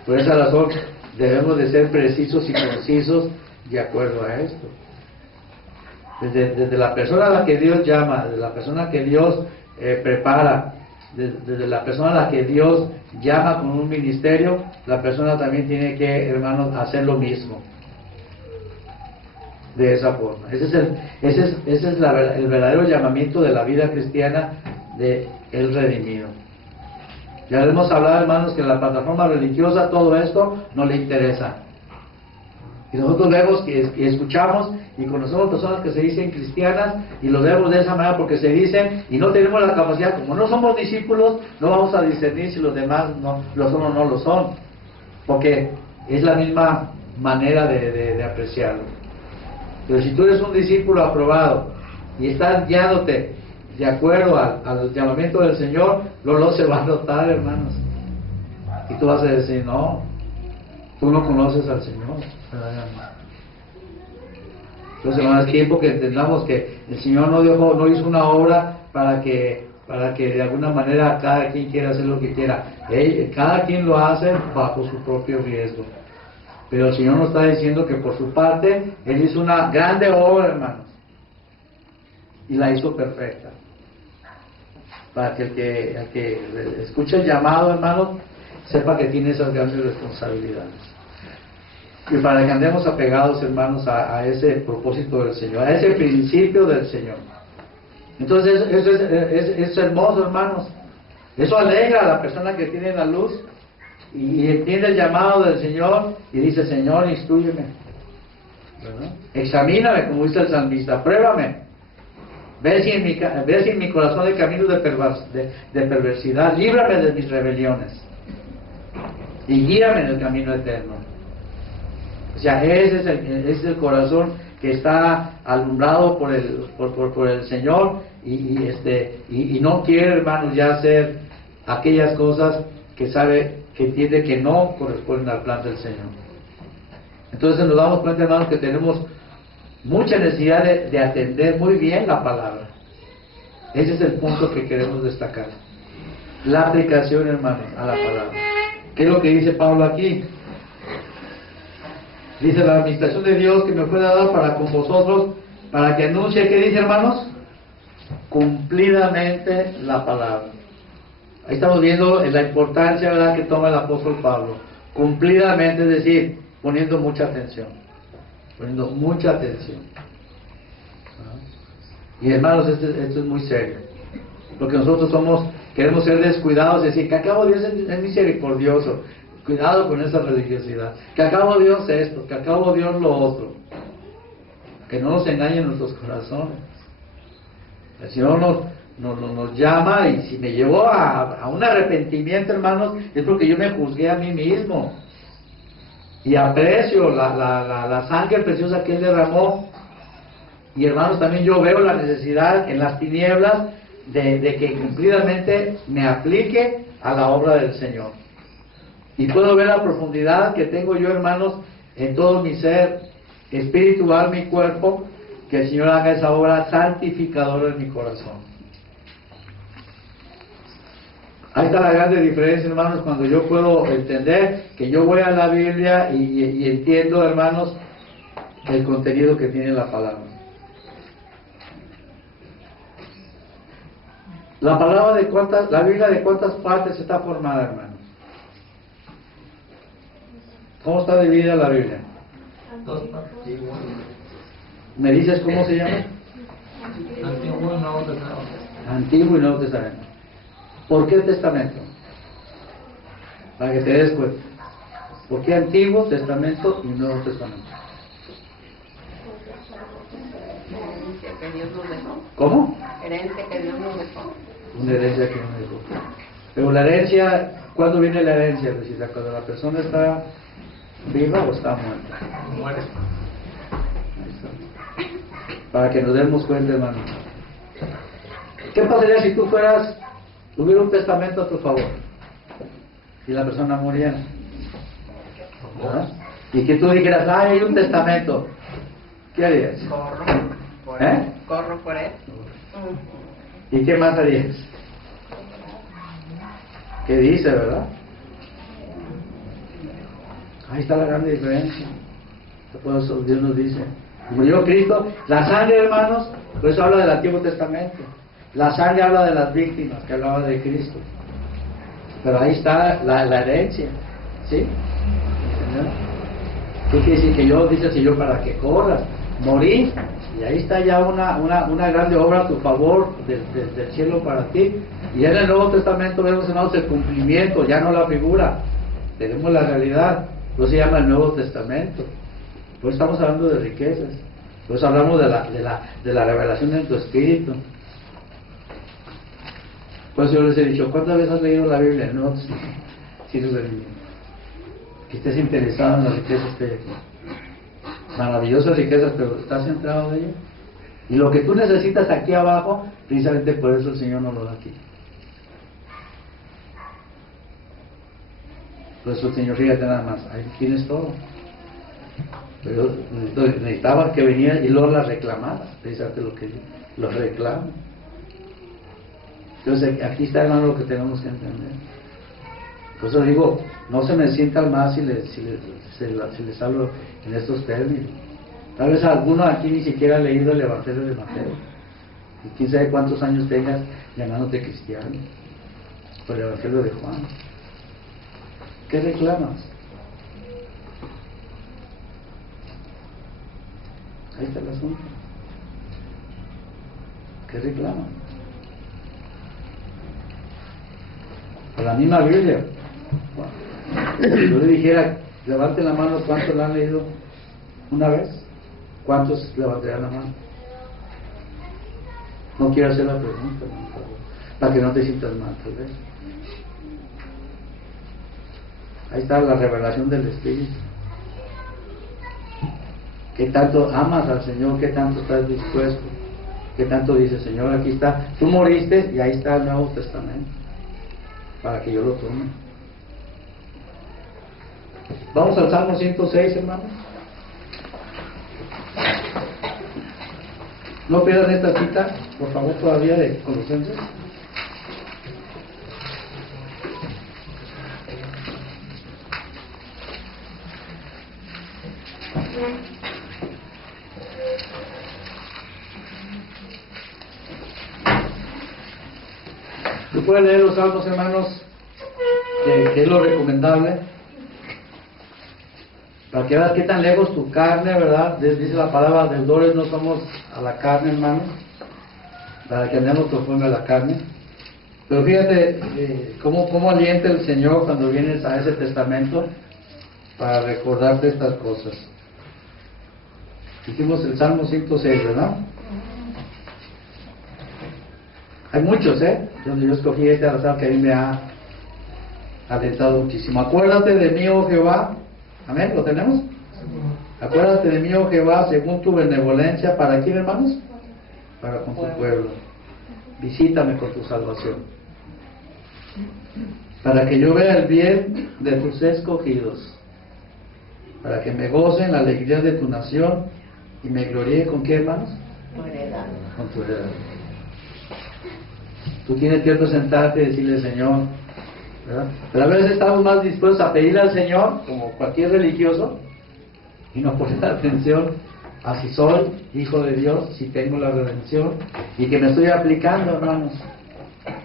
Por esa razón debemos de ser precisos y concisos de acuerdo a esto. Desde la persona a la que Dios llama, desde la persona que Dios prepara, desde la persona a la que Dios llama con un ministerio, la persona también tiene que, hermanos, hacer lo mismo. De esa forma. Ese es el verdadero llamamiento de la vida cristiana de el redimido. Ya hemos hablado, hermanos, que en la plataforma religiosa todo esto no le interesa. Y nosotros vemos y escuchamos y conocemos personas que se dicen cristianas y lo vemos de esa manera porque se dicen y no tenemos la capacidad, como no somos discípulos, no vamos a discernir si los demás no lo son o no lo son, porque es la misma manera de apreciarlo. Pero si tú eres un discípulo aprobado y estás guiándote de acuerdo al llamamiento del Señor, luego se va a notar, hermanos. Y tú vas a decir, no, tú no conoces al Señor. Entonces, hermanos, es tiempo que entendamos que el Señor no hizo una obra para que de alguna manera cada quien quiera hacer lo que quiera. Cada quien lo hace bajo su propio riesgo. Pero el Señor nos está diciendo que por su parte Él hizo una grande obra, hermanos, y la hizo perfecta. para que el que escuche el llamado, hermano, sepa que tiene esas grandes responsabilidades. Y para que andemos apegados, hermanos, a ese propósito del Señor, a ese principio del Señor. Entonces, eso es hermoso, hermanos. Eso alegra a la persona que tiene la luz y entiende el llamado del Señor y dice: Señor, instrúyeme, ¿verdad? Examíname, como dice el salmista, pruébame. Ve si en mi corazón hay caminos de perversidad, líbrame de mis rebeliones y guíame en el camino eterno. O sea, ese es el corazón que está alumbrado por el Señor y no quiere, hermanos, ya hacer aquellas cosas que sabe, que entiende que no corresponden al plan del Señor. Entonces nos damos cuenta, hermanos, que tenemos mucha necesidad de atender muy bien la palabra. Ese es el punto que queremos destacar. La aplicación, hermanos, a la palabra. ¿Qué es lo que dice Pablo aquí? Dice: la administración de Dios que me fue dada para con vosotros, para que anuncie, ¿qué dice, hermanos? Cumplidamente la palabra. Ahí estamos viendo la importancia, ¿verdad?, que toma el apóstol Pablo. Cumplidamente, es decir, poniendo mucha atención. Poniendo mucha atención. Y hermanos, esto es muy serio. Porque nosotros queremos ser descuidados, es decir, que acabo Dios es misericordioso. Cuidado con esa religiosidad. Que acabo Dios esto, que acabo Dios lo otro. Que no nos engañen nuestros corazones. El Señor nos llama, y si me llevó a un arrepentimiento, hermanos, es porque yo me juzgué a mí mismo. Y aprecio la sangre preciosa que Él derramó. Y hermanos, también yo veo la necesidad en las tinieblas de que cumplidamente me aplique a la obra del Señor. Y puedo ver la profundidad que tengo yo, hermanos, en todo mi ser, espíritu, alma y cuerpo, que el Señor haga esa obra santificadora en mi corazón. Ahí está la grande diferencia, hermanos, cuando yo puedo entender que yo voy a la Biblia y entiendo, hermanos, el contenido que tiene la palabra. La palabra la Biblia, ¿de cuántas partes está formada, hermanos? ¿Cómo está dividida la Biblia? Dos partes. ¿Me dices cómo se llama? Antiguo y Nuevo Testamento. Antiguo y Nuevo Testamento. ¿Por qué Testamento? Para que te des cuenta. ¿Por qué Antiguo Testamento y Nuevo Testamento? Herencia que Dios nos dejó. ¿Cómo? Herencia que Dios nos dejó. Una herencia que no dejó. Pero la herencia, ¿cuándo viene la herencia, Luisita? ¿Cuando la persona está viva o está muerta? Muere. Ahí está. Para que nos demos cuenta, hermano. ¿Qué pasaría si tú tuviera un testamento a tu favor y la persona muriera? ¿Verdad? Y que tú dijeras: hay un testamento. ¿Qué harías? Corro por él. ¿Y qué más harías? ¿Qué dice, verdad? Ahí está la gran diferencia. Por eso Dios nos dice: murió Cristo. La sangre, hermanos, por eso habla del Antiguo Testamento. La sangre habla de las víctimas, que hablaba de Cristo. Pero ahí está la herencia. ¿Sí? ¿Entendés? ¿Qué quiere decir? Que yo, dice el Señor, para que corras, morí. Y ahí está ya una grande obra a tu favor del cielo para ti. Y en el Nuevo Testamento vemos, hermanos, el cumplimiento, ya no la figura. Tenemos la realidad. Eso se llama el Nuevo Testamento. Pues estamos hablando de riquezas. Pues hablamos de la revelación en tu espíritu. Pues yo les he dicho: ¿cuántas veces has leído la Biblia? No, si no que estés interesado en las riquezas que hay aquí. Maravillosas riquezas, pero ¿estás centrado en ello? Y lo que tú necesitas aquí abajo, precisamente por eso el Señor nos lo da aquí. Por eso el Señor, fíjate nada más, ahí tienes todo. Pero necesitaban que venía y lo la reclamara, precisamente lo que lo reclama. Entonces aquí está, hermano, lo que tenemos que entender. Por eso digo, no se me sientan más si les hablo en estos términos. Tal vez alguno aquí ni siquiera ha leído el Evangelio de Mateo. Y quién sabe cuántos años tengas llamándote cristiano por el Evangelio de Juan. ¿Qué reclamas? Ahí está el asunto. ¿Qué reclamas? Por la misma Biblia. Si yo le dijera, levante la mano, ¿cuántos la han leído una vez? ¿Cuántos levantarían la mano? No quiero hacer la pregunta, por favor, para que no te sientas mal, tal vez. Ahí está la revelación del Espíritu. ¿Qué tanto amas al Señor? ¿Qué tanto estás dispuesto? ¿Qué tanto dices, Señor, aquí está? Tú moriste y ahí está el Nuevo Testamento, para que yo lo tome. Vamos al Salmo 106, hermanos. No pierdan esta cita, por favor, todavía de Colosenses. Tú puedes leer los salmos, hermanos, que es lo recomendable, para que veas qué tan lejos tu carne, ¿verdad? Dice la palabra, deudores no somos a la carne, hermanos, para que andemos conforme a la carne. Pero fíjate cómo alienta el Señor cuando vienes a ese testamento para recordarte estas cosas. Hicimos el Salmo 106, ¿verdad? Hay muchos, donde yo escogí este al azar que a mí me ha alentado muchísimo. Acuérdate de mí, oh Jehová. Amén, ¿lo tenemos? Acuérdate de mí, oh Jehová, según tu benevolencia. ¿Para quién, hermanos? Para con tu pueblo. Visítame con tu salvación. Para que yo vea el bien de tus escogidos. Para que me goce en la alegría de tu nación y me gloríe con qué, hermanos? Tu heredad. Con tu heredad. Tú tienes que presentarte y decirle, Señor, ¿verdad? Pero a veces estamos más dispuestos a pedirle al Señor, como cualquier religioso, y no poner atención a si soy hijo de Dios, si tengo la redención, y que me estoy aplicando, hermanos.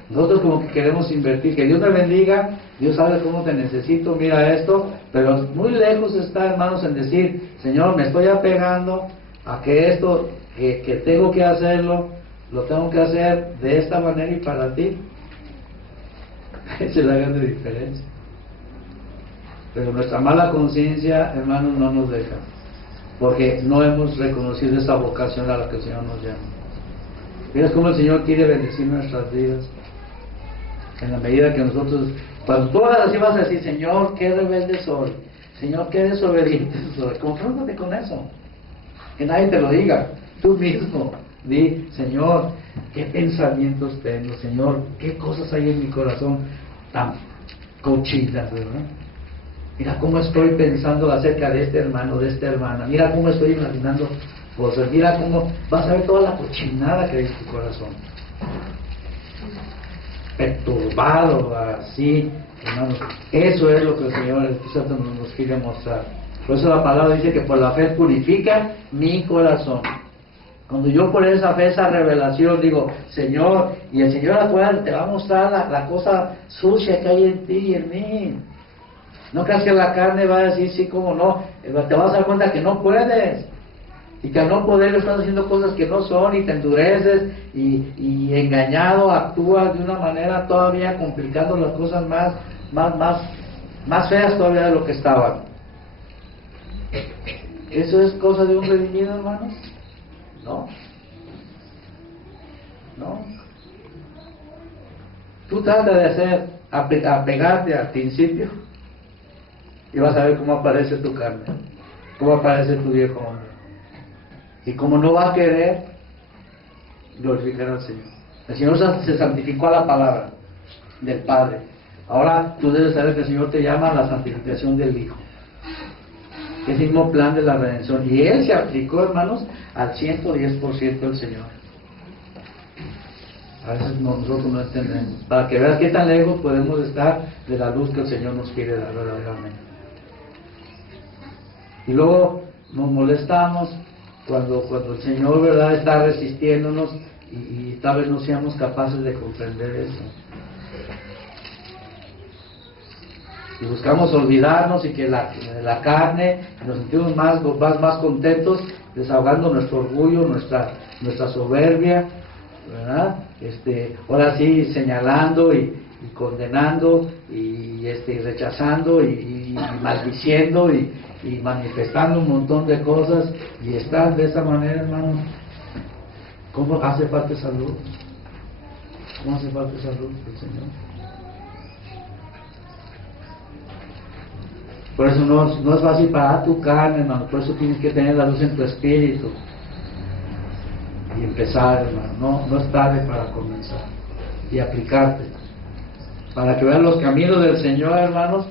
Nosotros como que queremos invertir, que Dios te bendiga, Dios sabe cómo te necesito, mira esto, pero muy lejos está, hermanos, en decir, Señor, me estoy apegando a que esto, que tengo que hacerlo, lo tengo que hacer de esta manera y para ti. Esa es la gran diferencia. Pero nuestra mala conciencia, hermanos, no nos deja, porque no hemos reconocido esa vocación a la que el Señor nos llama. Mira cómo el Señor quiere bendecir nuestras vidas, en la medida que nosotros, cuando tú hagas así, vas a decir, Señor, qué rebelde soy, Señor, qué desobediente soy. Confróntate con eso, que nadie te lo diga, tú mismo. Di, Señor, qué pensamientos tengo, Señor, qué cosas hay en mi corazón tan cochinas, ¿verdad? Mira cómo estoy pensando acerca de este hermano, de esta hermana, mira cómo estoy imaginando cosas, mira cómo vas a ver toda la cochinada que hay en tu corazón. Perturbado, así, hermanos. Eso es lo que el Señor, el Espíritu Santo nos quiere mostrar. Por eso la palabra dice que por la fe purifica mi corazón. Cuando yo por esa fe, esa revelación, digo, Señor, y el Señor acuérdate, te va a mostrar la cosa sucia que hay en ti y en mí. No creas que la carne va a decir sí, como no, te vas a dar cuenta que no puedes. Y que al no poder estás haciendo cosas que no son y te endureces y engañado actúas de una manera todavía complicando las cosas más feas todavía de lo que estaban. ¿Eso es cosa de un redimido, hermanos? No. Tú trata de hacer, apegarte al principio y vas a ver cómo aparece tu carne, cómo aparece tu viejo hombre. Y como no va a querer glorificar al Señor. El Señor se santificó a la palabra del Padre. Ahora tú debes saber que el Señor te llama a la santificación del Hijo. Es el mismo plan de la redención. Y Él se aplicó, hermanos, al 110% del Señor. A veces nosotros no entendemos. Para que veas qué tan lejos podemos estar de la luz que el Señor nos quiere dar verdaderamente. Y luego nos molestamos cuando el Señor, ¿verdad?, está resistiéndonos y tal vez no seamos capaces de comprender eso. Y buscamos olvidarnos y que la carne, nos sentimos más contentos, desahogando nuestro orgullo, nuestra soberbia, ¿verdad? Ahora sí, señalando y condenando y rechazando y maldiciendo y manifestando un montón de cosas, y estar de esa manera, hermano. ¿Cómo hace falta esa luz? ¿Cómo hace falta esa luz del Señor? Por eso no es fácil para tu carne, hermano. Por eso tienes que tener la luz en tu espíritu y empezar, hermano. No es tarde para comenzar y aplicarte, para que vean los caminos del Señor, hermanos,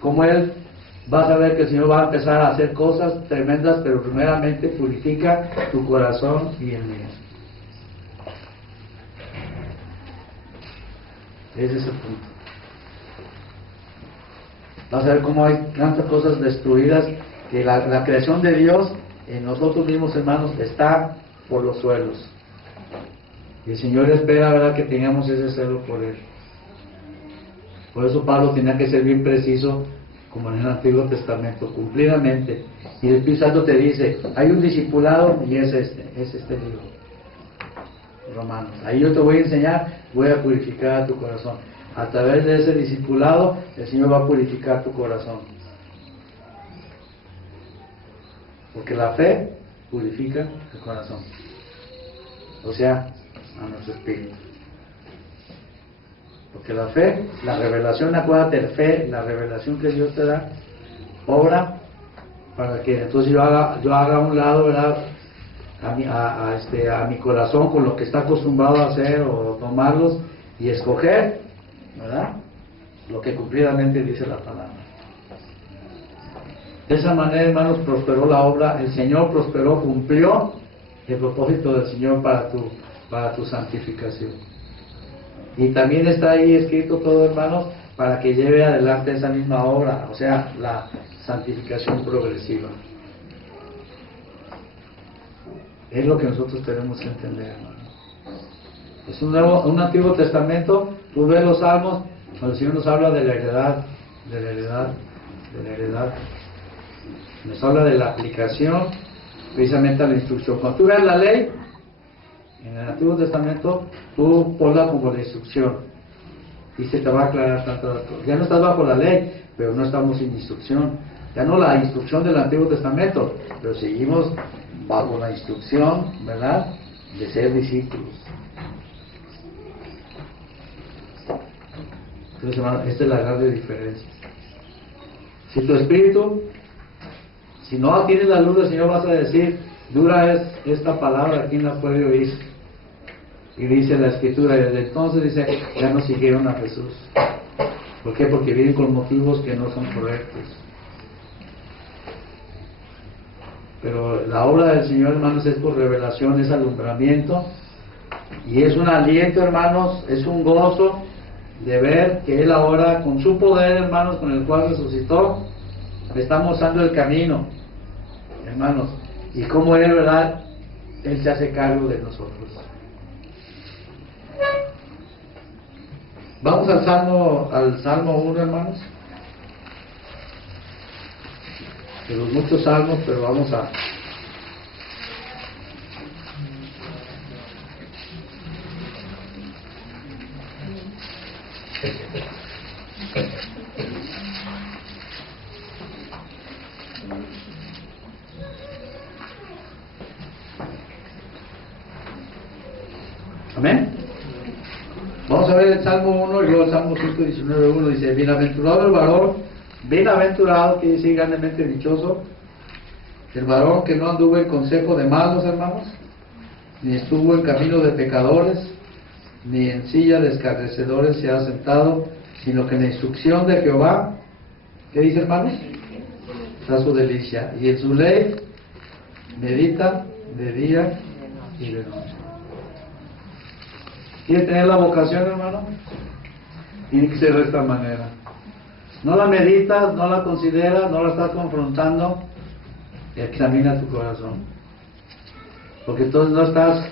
como Él. Vas a ver que el Señor va a empezar a hacer cosas tremendas, pero primeramente purifica tu corazón y el mío. Ese es el punto. Vas a ver cómo hay tantas cosas destruidas, que la creación de Dios en nosotros mismos, hermanos, está por los suelos. Y el Señor espera, ¿verdad?, que tengamos ese celo por Él. Por eso Pablo tenía que ser bien preciso, como en el Antiguo Testamento, cumplidamente. Y el Espíritu Santo te dice, hay un discipulado y es este libro, Romanos. Ahí yo te voy a enseñar, voy a purificar tu corazón. A través de ese discipulado, el Señor va a purificar tu corazón. Porque la fe purifica el corazón. O sea, a nuestro espíritu. Porque la fe, la revelación, acuérdate, la fe, la revelación que Dios te da, obra para que entonces yo haga a un lado, ¿verdad?, a mi corazón con lo que está acostumbrado a hacer, o tomarlos y escoger, ¿verdad?, lo que cumplidamente dice la palabra. De esa manera, hermanos, prosperó la obra, el Señor prosperó, cumplió el propósito del Señor para tu santificación. Y también está ahí escrito todo, hermanos, para que lleve adelante esa misma obra, o sea, la santificación progresiva. Es lo que nosotros tenemos que entender, hermanos. Es un Antiguo Testamento. Tú ves los Salmos, cuando el Señor nos habla de la heredad, nos habla de la aplicación precisamente a la instrucción. Cuando tú ves la ley en el Antiguo Testamento, tú ponla como la instrucción y se te va a aclarar tanto las cosas. Ya no estás bajo la ley, pero no estamos sin instrucción. Ya no la instrucción del Antiguo Testamento, pero seguimos bajo la instrucción, ¿verdad?, de ser discípulos. Entonces, hermano, esta es la gran diferencia. Si tu espíritu, si no tienes la luz del Señor, vas a decir, dura es esta palabra, ¿quién la puede oír? Y dice la Escritura, y desde entonces dice, ya no siguieron a Jesús. ¿Por qué? Porque vienen con motivos que no son correctos. Pero la obra del Señor, hermanos, es por revelación, es alumbramiento, y es un aliento, hermanos, es un gozo de ver que Él ahora, con su poder, hermanos, con el cual resucitó, le está mostrando el camino, hermanos, y cómo Él, ¿verdad?, Él se hace cargo de nosotros. Vamos al Salmo 1, hermanos. De los muchos salmos, pero vamos a... Amén. Vamos a ver el Salmo 1 y luego el Salmo 119:1 dice, bienaventurado el varón, bienaventurado, que dice grandemente dichoso, el varón que no anduvo en consejo de malos, hermanos, ni estuvo en camino de pecadores, ni en silla de escarnecedores se ha sentado, sino que en la instrucción de Jehová, ¿qué dice, hermanos?, está su delicia, y en su ley medita de día y de noche. ¿Quieres tener la vocación, hermano? Tiene que ser de esta manera. No la meditas, no la consideras, no la estás confrontando. Examina tu corazón. Porque entonces no estás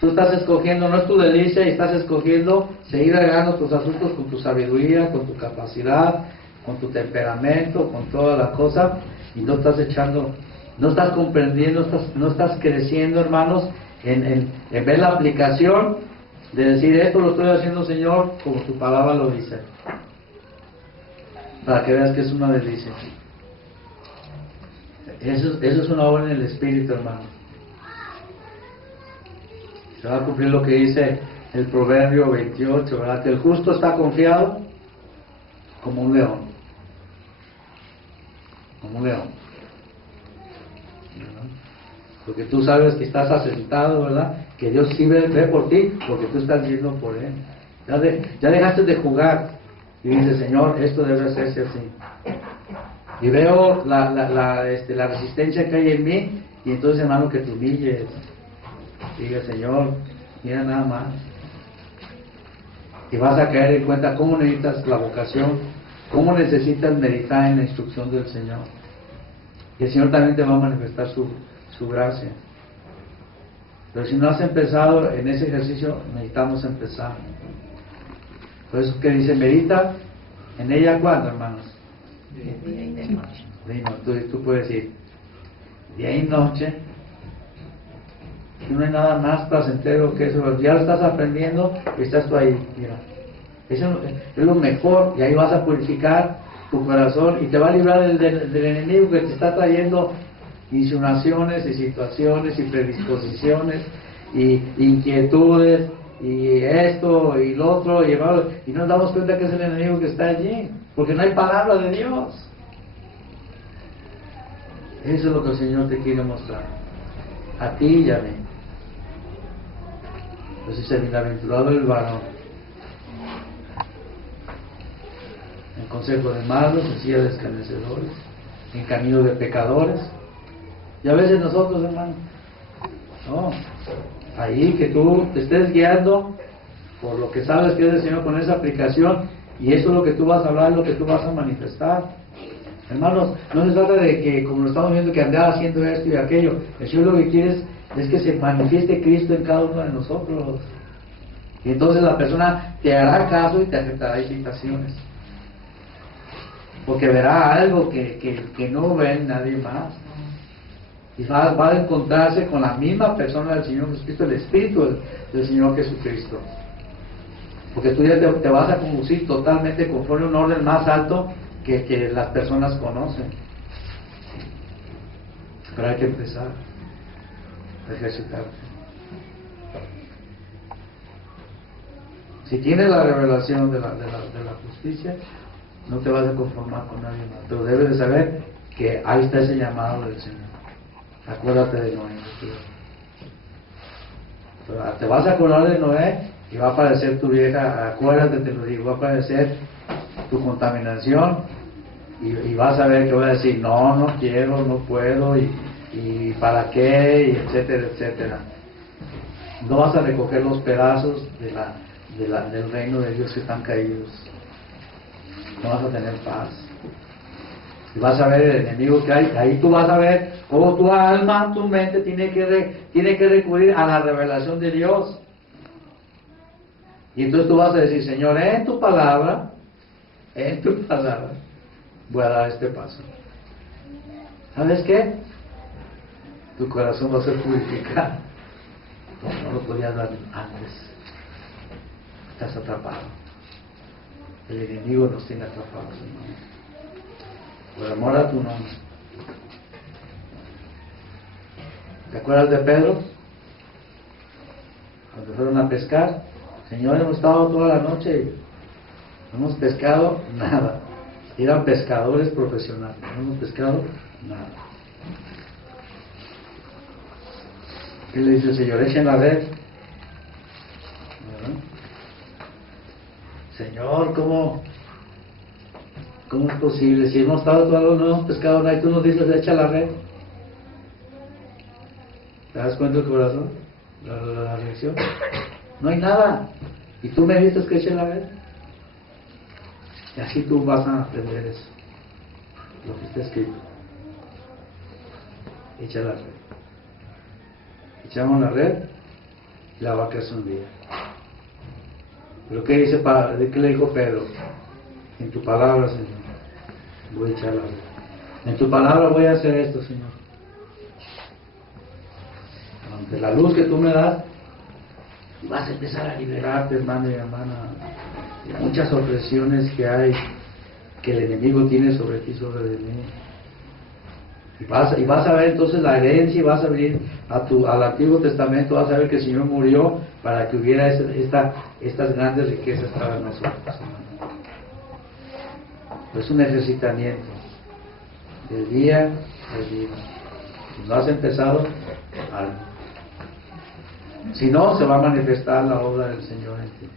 Tú estás escogiendo, no es tu delicia, y estás escogiendo seguir arreglando tus asuntos con tu sabiduría, con tu capacidad, con tu temperamento, con toda la cosa, y no estás echando, no estás comprendiendo, no estás creciendo, hermanos, en ver la aplicación de decir, esto lo estoy haciendo, Señor, como tu palabra lo dice, para que veas que es una delicia. Eso es una obra en el Espíritu, hermano. Se va a cumplir lo que dice el Proverbio 28, ¿verdad? Que el justo está confiado como un león. Como un león. ¿Verdad? Porque tú sabes que estás asentado, ¿verdad? Que Dios sí ve por ti, porque tú estás yendo por Él. Ya dejaste de jugar y dices, Señor, esto debe hacerse así. Y veo la resistencia que hay en mí, y entonces, hermano, que te humilles. Diga, Señor, mira nada más. Y vas a caer en cuenta cómo necesitas la vocación, cómo necesitas meditar en la instrucción del Señor. Y el Señor también te va a manifestar su gracia. Pero si no has empezado en ese ejercicio, necesitamos empezar. Por eso que dice, medita en ella, ¿cuándo, hermanos? De día y de noche. Tú puedes decir, día y noche. No hay nada más placentero que eso. Ya lo estás aprendiendo y estás tú ahí. Mira, eso es lo mejor, y ahí vas a purificar tu corazón y te va a librar del enemigo que te está trayendo insinuaciones y situaciones y predisposiciones y inquietudes y esto y lo otro, y nos damos cuenta que es el enemigo que está allí, porque no hay palabra de Dios. Eso es lo que el Señor te quiere mostrar, a ti y a mí. Entonces dice, bienaventurado el varón en consejo de malos, en silla de escarnecedores, en camino de pecadores. Y a veces nosotros, hermano, no, ahí que tú te estés guiando por lo que sabes que es el Señor con esa aplicación, y eso es lo que tú vas a hablar, es lo que tú vas a manifestar. Hermanos, no se trata de que, como lo estamos viendo, que andaba haciendo esto y aquello. El Señor lo que quiere es que se manifieste Cristo en cada uno de nosotros. Y entonces la persona te hará caso y te aceptará invitaciones. Porque verá algo que no ve nadie más. Y va a encontrarse con la misma persona del Señor Jesucristo, el Espíritu del Señor Jesucristo. Porque tú ya te vas a conducir totalmente conforme a un orden más alto que las personas conocen. Pero hay que empezar a ejercitarte. Si tienes la revelación de la justicia, no te vas a conformar con nadie más, pero debes de saber que ahí está ese llamado del Señor. Acuérdate de Noé. Te vas a acordar de Noé y va a aparecer tu vieja, acuérdate, te lo digo, va a aparecer tu contaminación, y vas a ver que va a decir, no quiero, no puedo, y para qué, y etcétera, etcétera. No vas a recoger los pedazos del reino de Dios que están caídos. No vas a tener paz. Y vas a ver el enemigo que hay. Ahí tú vas a ver cómo tu alma, tu mente tiene que recurrir a la revelación de Dios. Y entonces tú vas a decir, Señor, en tu palabra voy a dar este paso. ¿Sabes qué? Tu corazón va a ser purificado. No lo podías dar antes. Estás atrapado. El enemigo nos tiene atrapados, hermano. Por amor a tu nombre. ¿Te acuerdas de Pedro? Cuando fueron a pescar, Señor, hemos estado toda la noche y no hemos pescado nada. Eran pescadores profesionales, no hemos pescado nada. ¿Qué le dice el Señor? Echen la red. ¿Verdad? Señor, ¿cómo es posible? Si hemos estado toda la noche, no hemos pescado nada, y tú nos dices, echa la red. ¿Te das cuenta del corazón? La reacción. No hay nada. Y tú me dices que eche la red. Y así tú vas a aprender eso, lo que está escrito. Echa la red. Echamos la red y la va a crecer un día. Pero ¿qué dice qué le dijo Pedro? En tu palabra, Señor, voy a echar la vida. En tu palabra voy a hacer esto, Señor. Ante la luz que tú me das, y vas a empezar a liberarte, hermano y hermana, de muchas opresiones que hay, que el enemigo tiene sobre ti, sobre de mí. Y vas a ver entonces la herencia, y vas a venir al Antiguo Testamento, vas a ver que el Señor murió para que hubiera estas grandes riquezas para nosotros, hermano. Es un ejercitamiento del día al día. Si no has empezado, algo. Si no, se va a manifestar la obra del Señor en ti.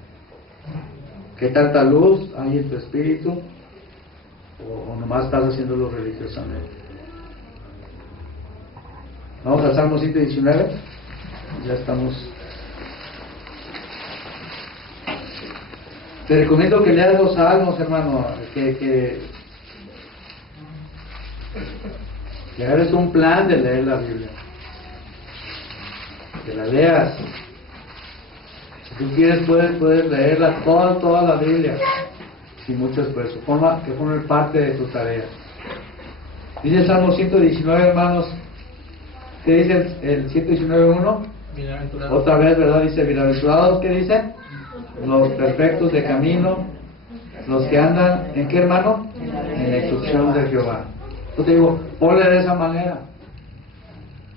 ¿Qué tanta luz hay en tu espíritu? ¿O nomás estás haciéndolo religiosamente? Vamos al Salmo 119. Ya estamos. Te recomiendo que leas los salmos, hermano, que hagas un plan de leer la Biblia, que la leas. Si tú quieres puedes leerla toda la Biblia sin mucho esfuerzo, que forme parte de tu tarea. Dice el Salmo 119, hermanos. ¿Qué dice el 119.1? Bienaventurados. Otra vez, ¿verdad? Dice, bienaventurados, ¿qué dice? Los perfectos de camino, los que andan, ¿en qué, hermano? En la instrucción de Jehová. Yo te digo, ponle de esa manera,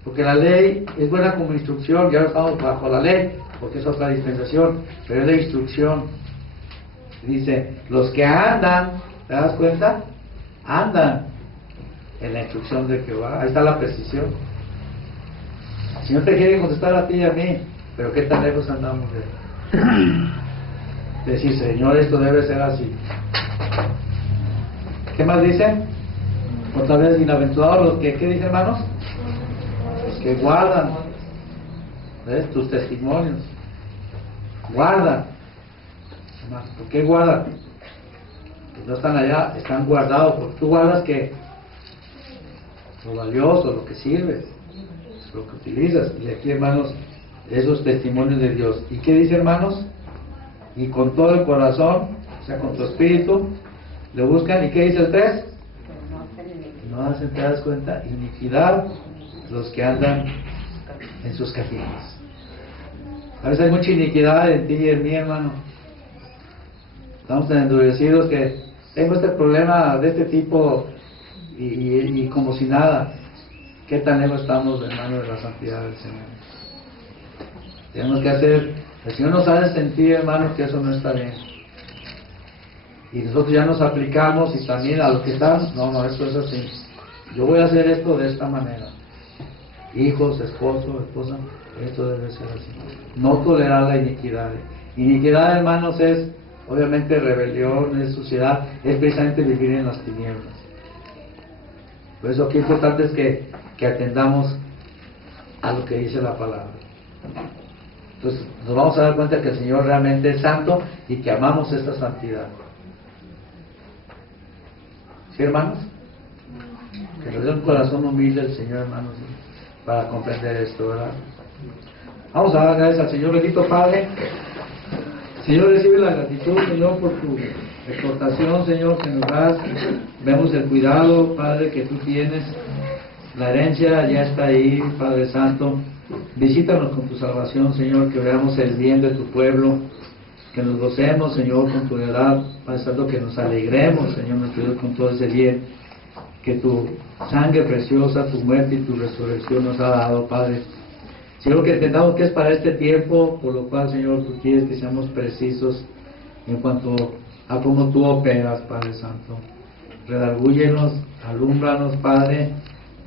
porque la ley es buena como instrucción. Ya estamos bajo la ley, porque es otra dispensación, pero es de instrucción. Dice, los que andan, ¿te das cuenta? Andan en la instrucción de Jehová. Ahí está la precisión. El Señor te quiere contestar a ti y a mí, pero ¿qué tan lejos andamos de Él? Decir, Señor, esto debe ser así. ¿Qué más dice? Otra vez, bienaventurados los que, ¿qué dice, hermanos? Los que guardan, ¿ves? Tus testimonios. Guardan. ¿Por qué guardan? Pues no están allá, están guardados. Porque tú guardas que lo valioso, lo que sirve, lo que utilizas. Y aquí, hermanos, esos testimonios de Dios. ¿Y qué dice, hermanos? Y con todo el corazón, o sea, con tu espíritu, le buscan. ¿Y qué dice el 3? No hacen, ¿te das cuenta? Iniquidad los que andan en sus caminos. A veces hay mucha iniquidad en ti y en mí, hermano. Estamos tan endurecidos que tengo este problema de este tipo y como si nada. ¿Qué tan lejos estamos, hermano, de la santidad del Señor? Tenemos que hacer. El Señor nos hace sentir, hermanos, que eso no está bien. Y nosotros ya nos aplicamos, y también a los que están, no, esto es así. Yo voy a hacer esto de esta manera. Hijos, esposo, esposa, esto debe ser así. No tolerar la iniquidad. Iniquidad, hermanos, es obviamente rebelión, es suciedad, es precisamente vivir en las tinieblas. Por eso aquí importante es que atendamos a lo que dice la palabra. Entonces nos vamos a dar cuenta que el Señor realmente es santo y que amamos esta santidad. ¿Sí, hermanos? Que nos dé un corazón humilde el Señor, hermanos, para comprender esto, ¿verdad? Vamos a dar gracias al Señor. Bendito Padre, Señor, recibe la gratitud, Señor, por tu exhortación, Señor, que nos das. Vemos el cuidado, Padre, que tú tienes. La herencia ya está ahí, Padre Santo. Visítanos con tu salvación, Señor, que veamos el bien de tu pueblo, que nos gocemos, Señor, con tu verdad, Padre Santo, que nos alegremos, Señor, nuestro Dios, con todo ese bien que tu sangre preciosa, tu muerte y tu resurrección nos ha dado, Padre. Señor, que entendamos que es para este tiempo, por lo cual, Señor, tú quieres que seamos precisos en cuanto a cómo tú operas, Padre Santo. Redargúyenos, alúmbranos, Padre.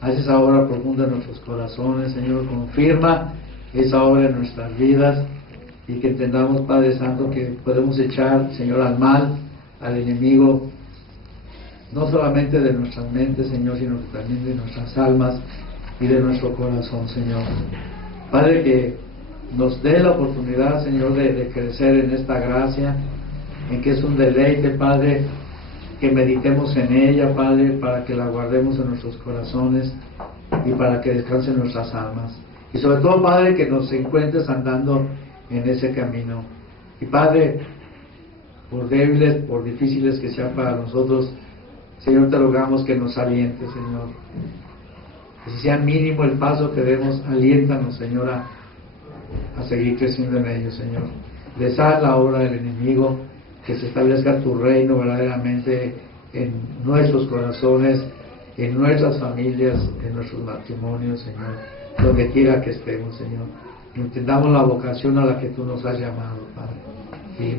Haz esa obra profunda en nuestros corazones, Señor. Confirma esa obra en nuestras vidas y que entendamos, Padre Santo, que podemos echar, Señor, al mal, al enemigo, no solamente de nuestras mentes, Señor, sino también de nuestras almas y de nuestro corazón, Señor. Padre, que nos dé la oportunidad, Señor, de crecer en esta gracia, en que es un deleite, Padre, que meditemos en ella, Padre, para que la guardemos en nuestros corazones y para que descansen nuestras almas. Y sobre todo, Padre, que nos encuentres andando en ese camino. Y Padre, por débiles, por difíciles que sean para nosotros, Señor, te rogamos que nos alientes, Señor. Que si sea mínimo el paso que demos, aliéntanos, Señor, a seguir creciendo en ellos, Señor. Deshaz la obra del enemigo, que se establezca tu reino verdaderamente en nuestros corazones, en nuestras familias, en nuestros matrimonios, Señor, donde quiera que estemos, Señor. Entendamos la vocación a la que tú nos has llamado, Padre, y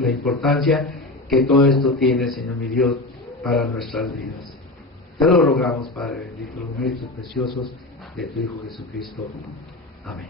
la importancia que todo esto tiene, Señor mi Dios, para nuestras vidas. Te lo rogamos, Padre bendito, los méritos preciosos de tu Hijo Jesucristo. Amén.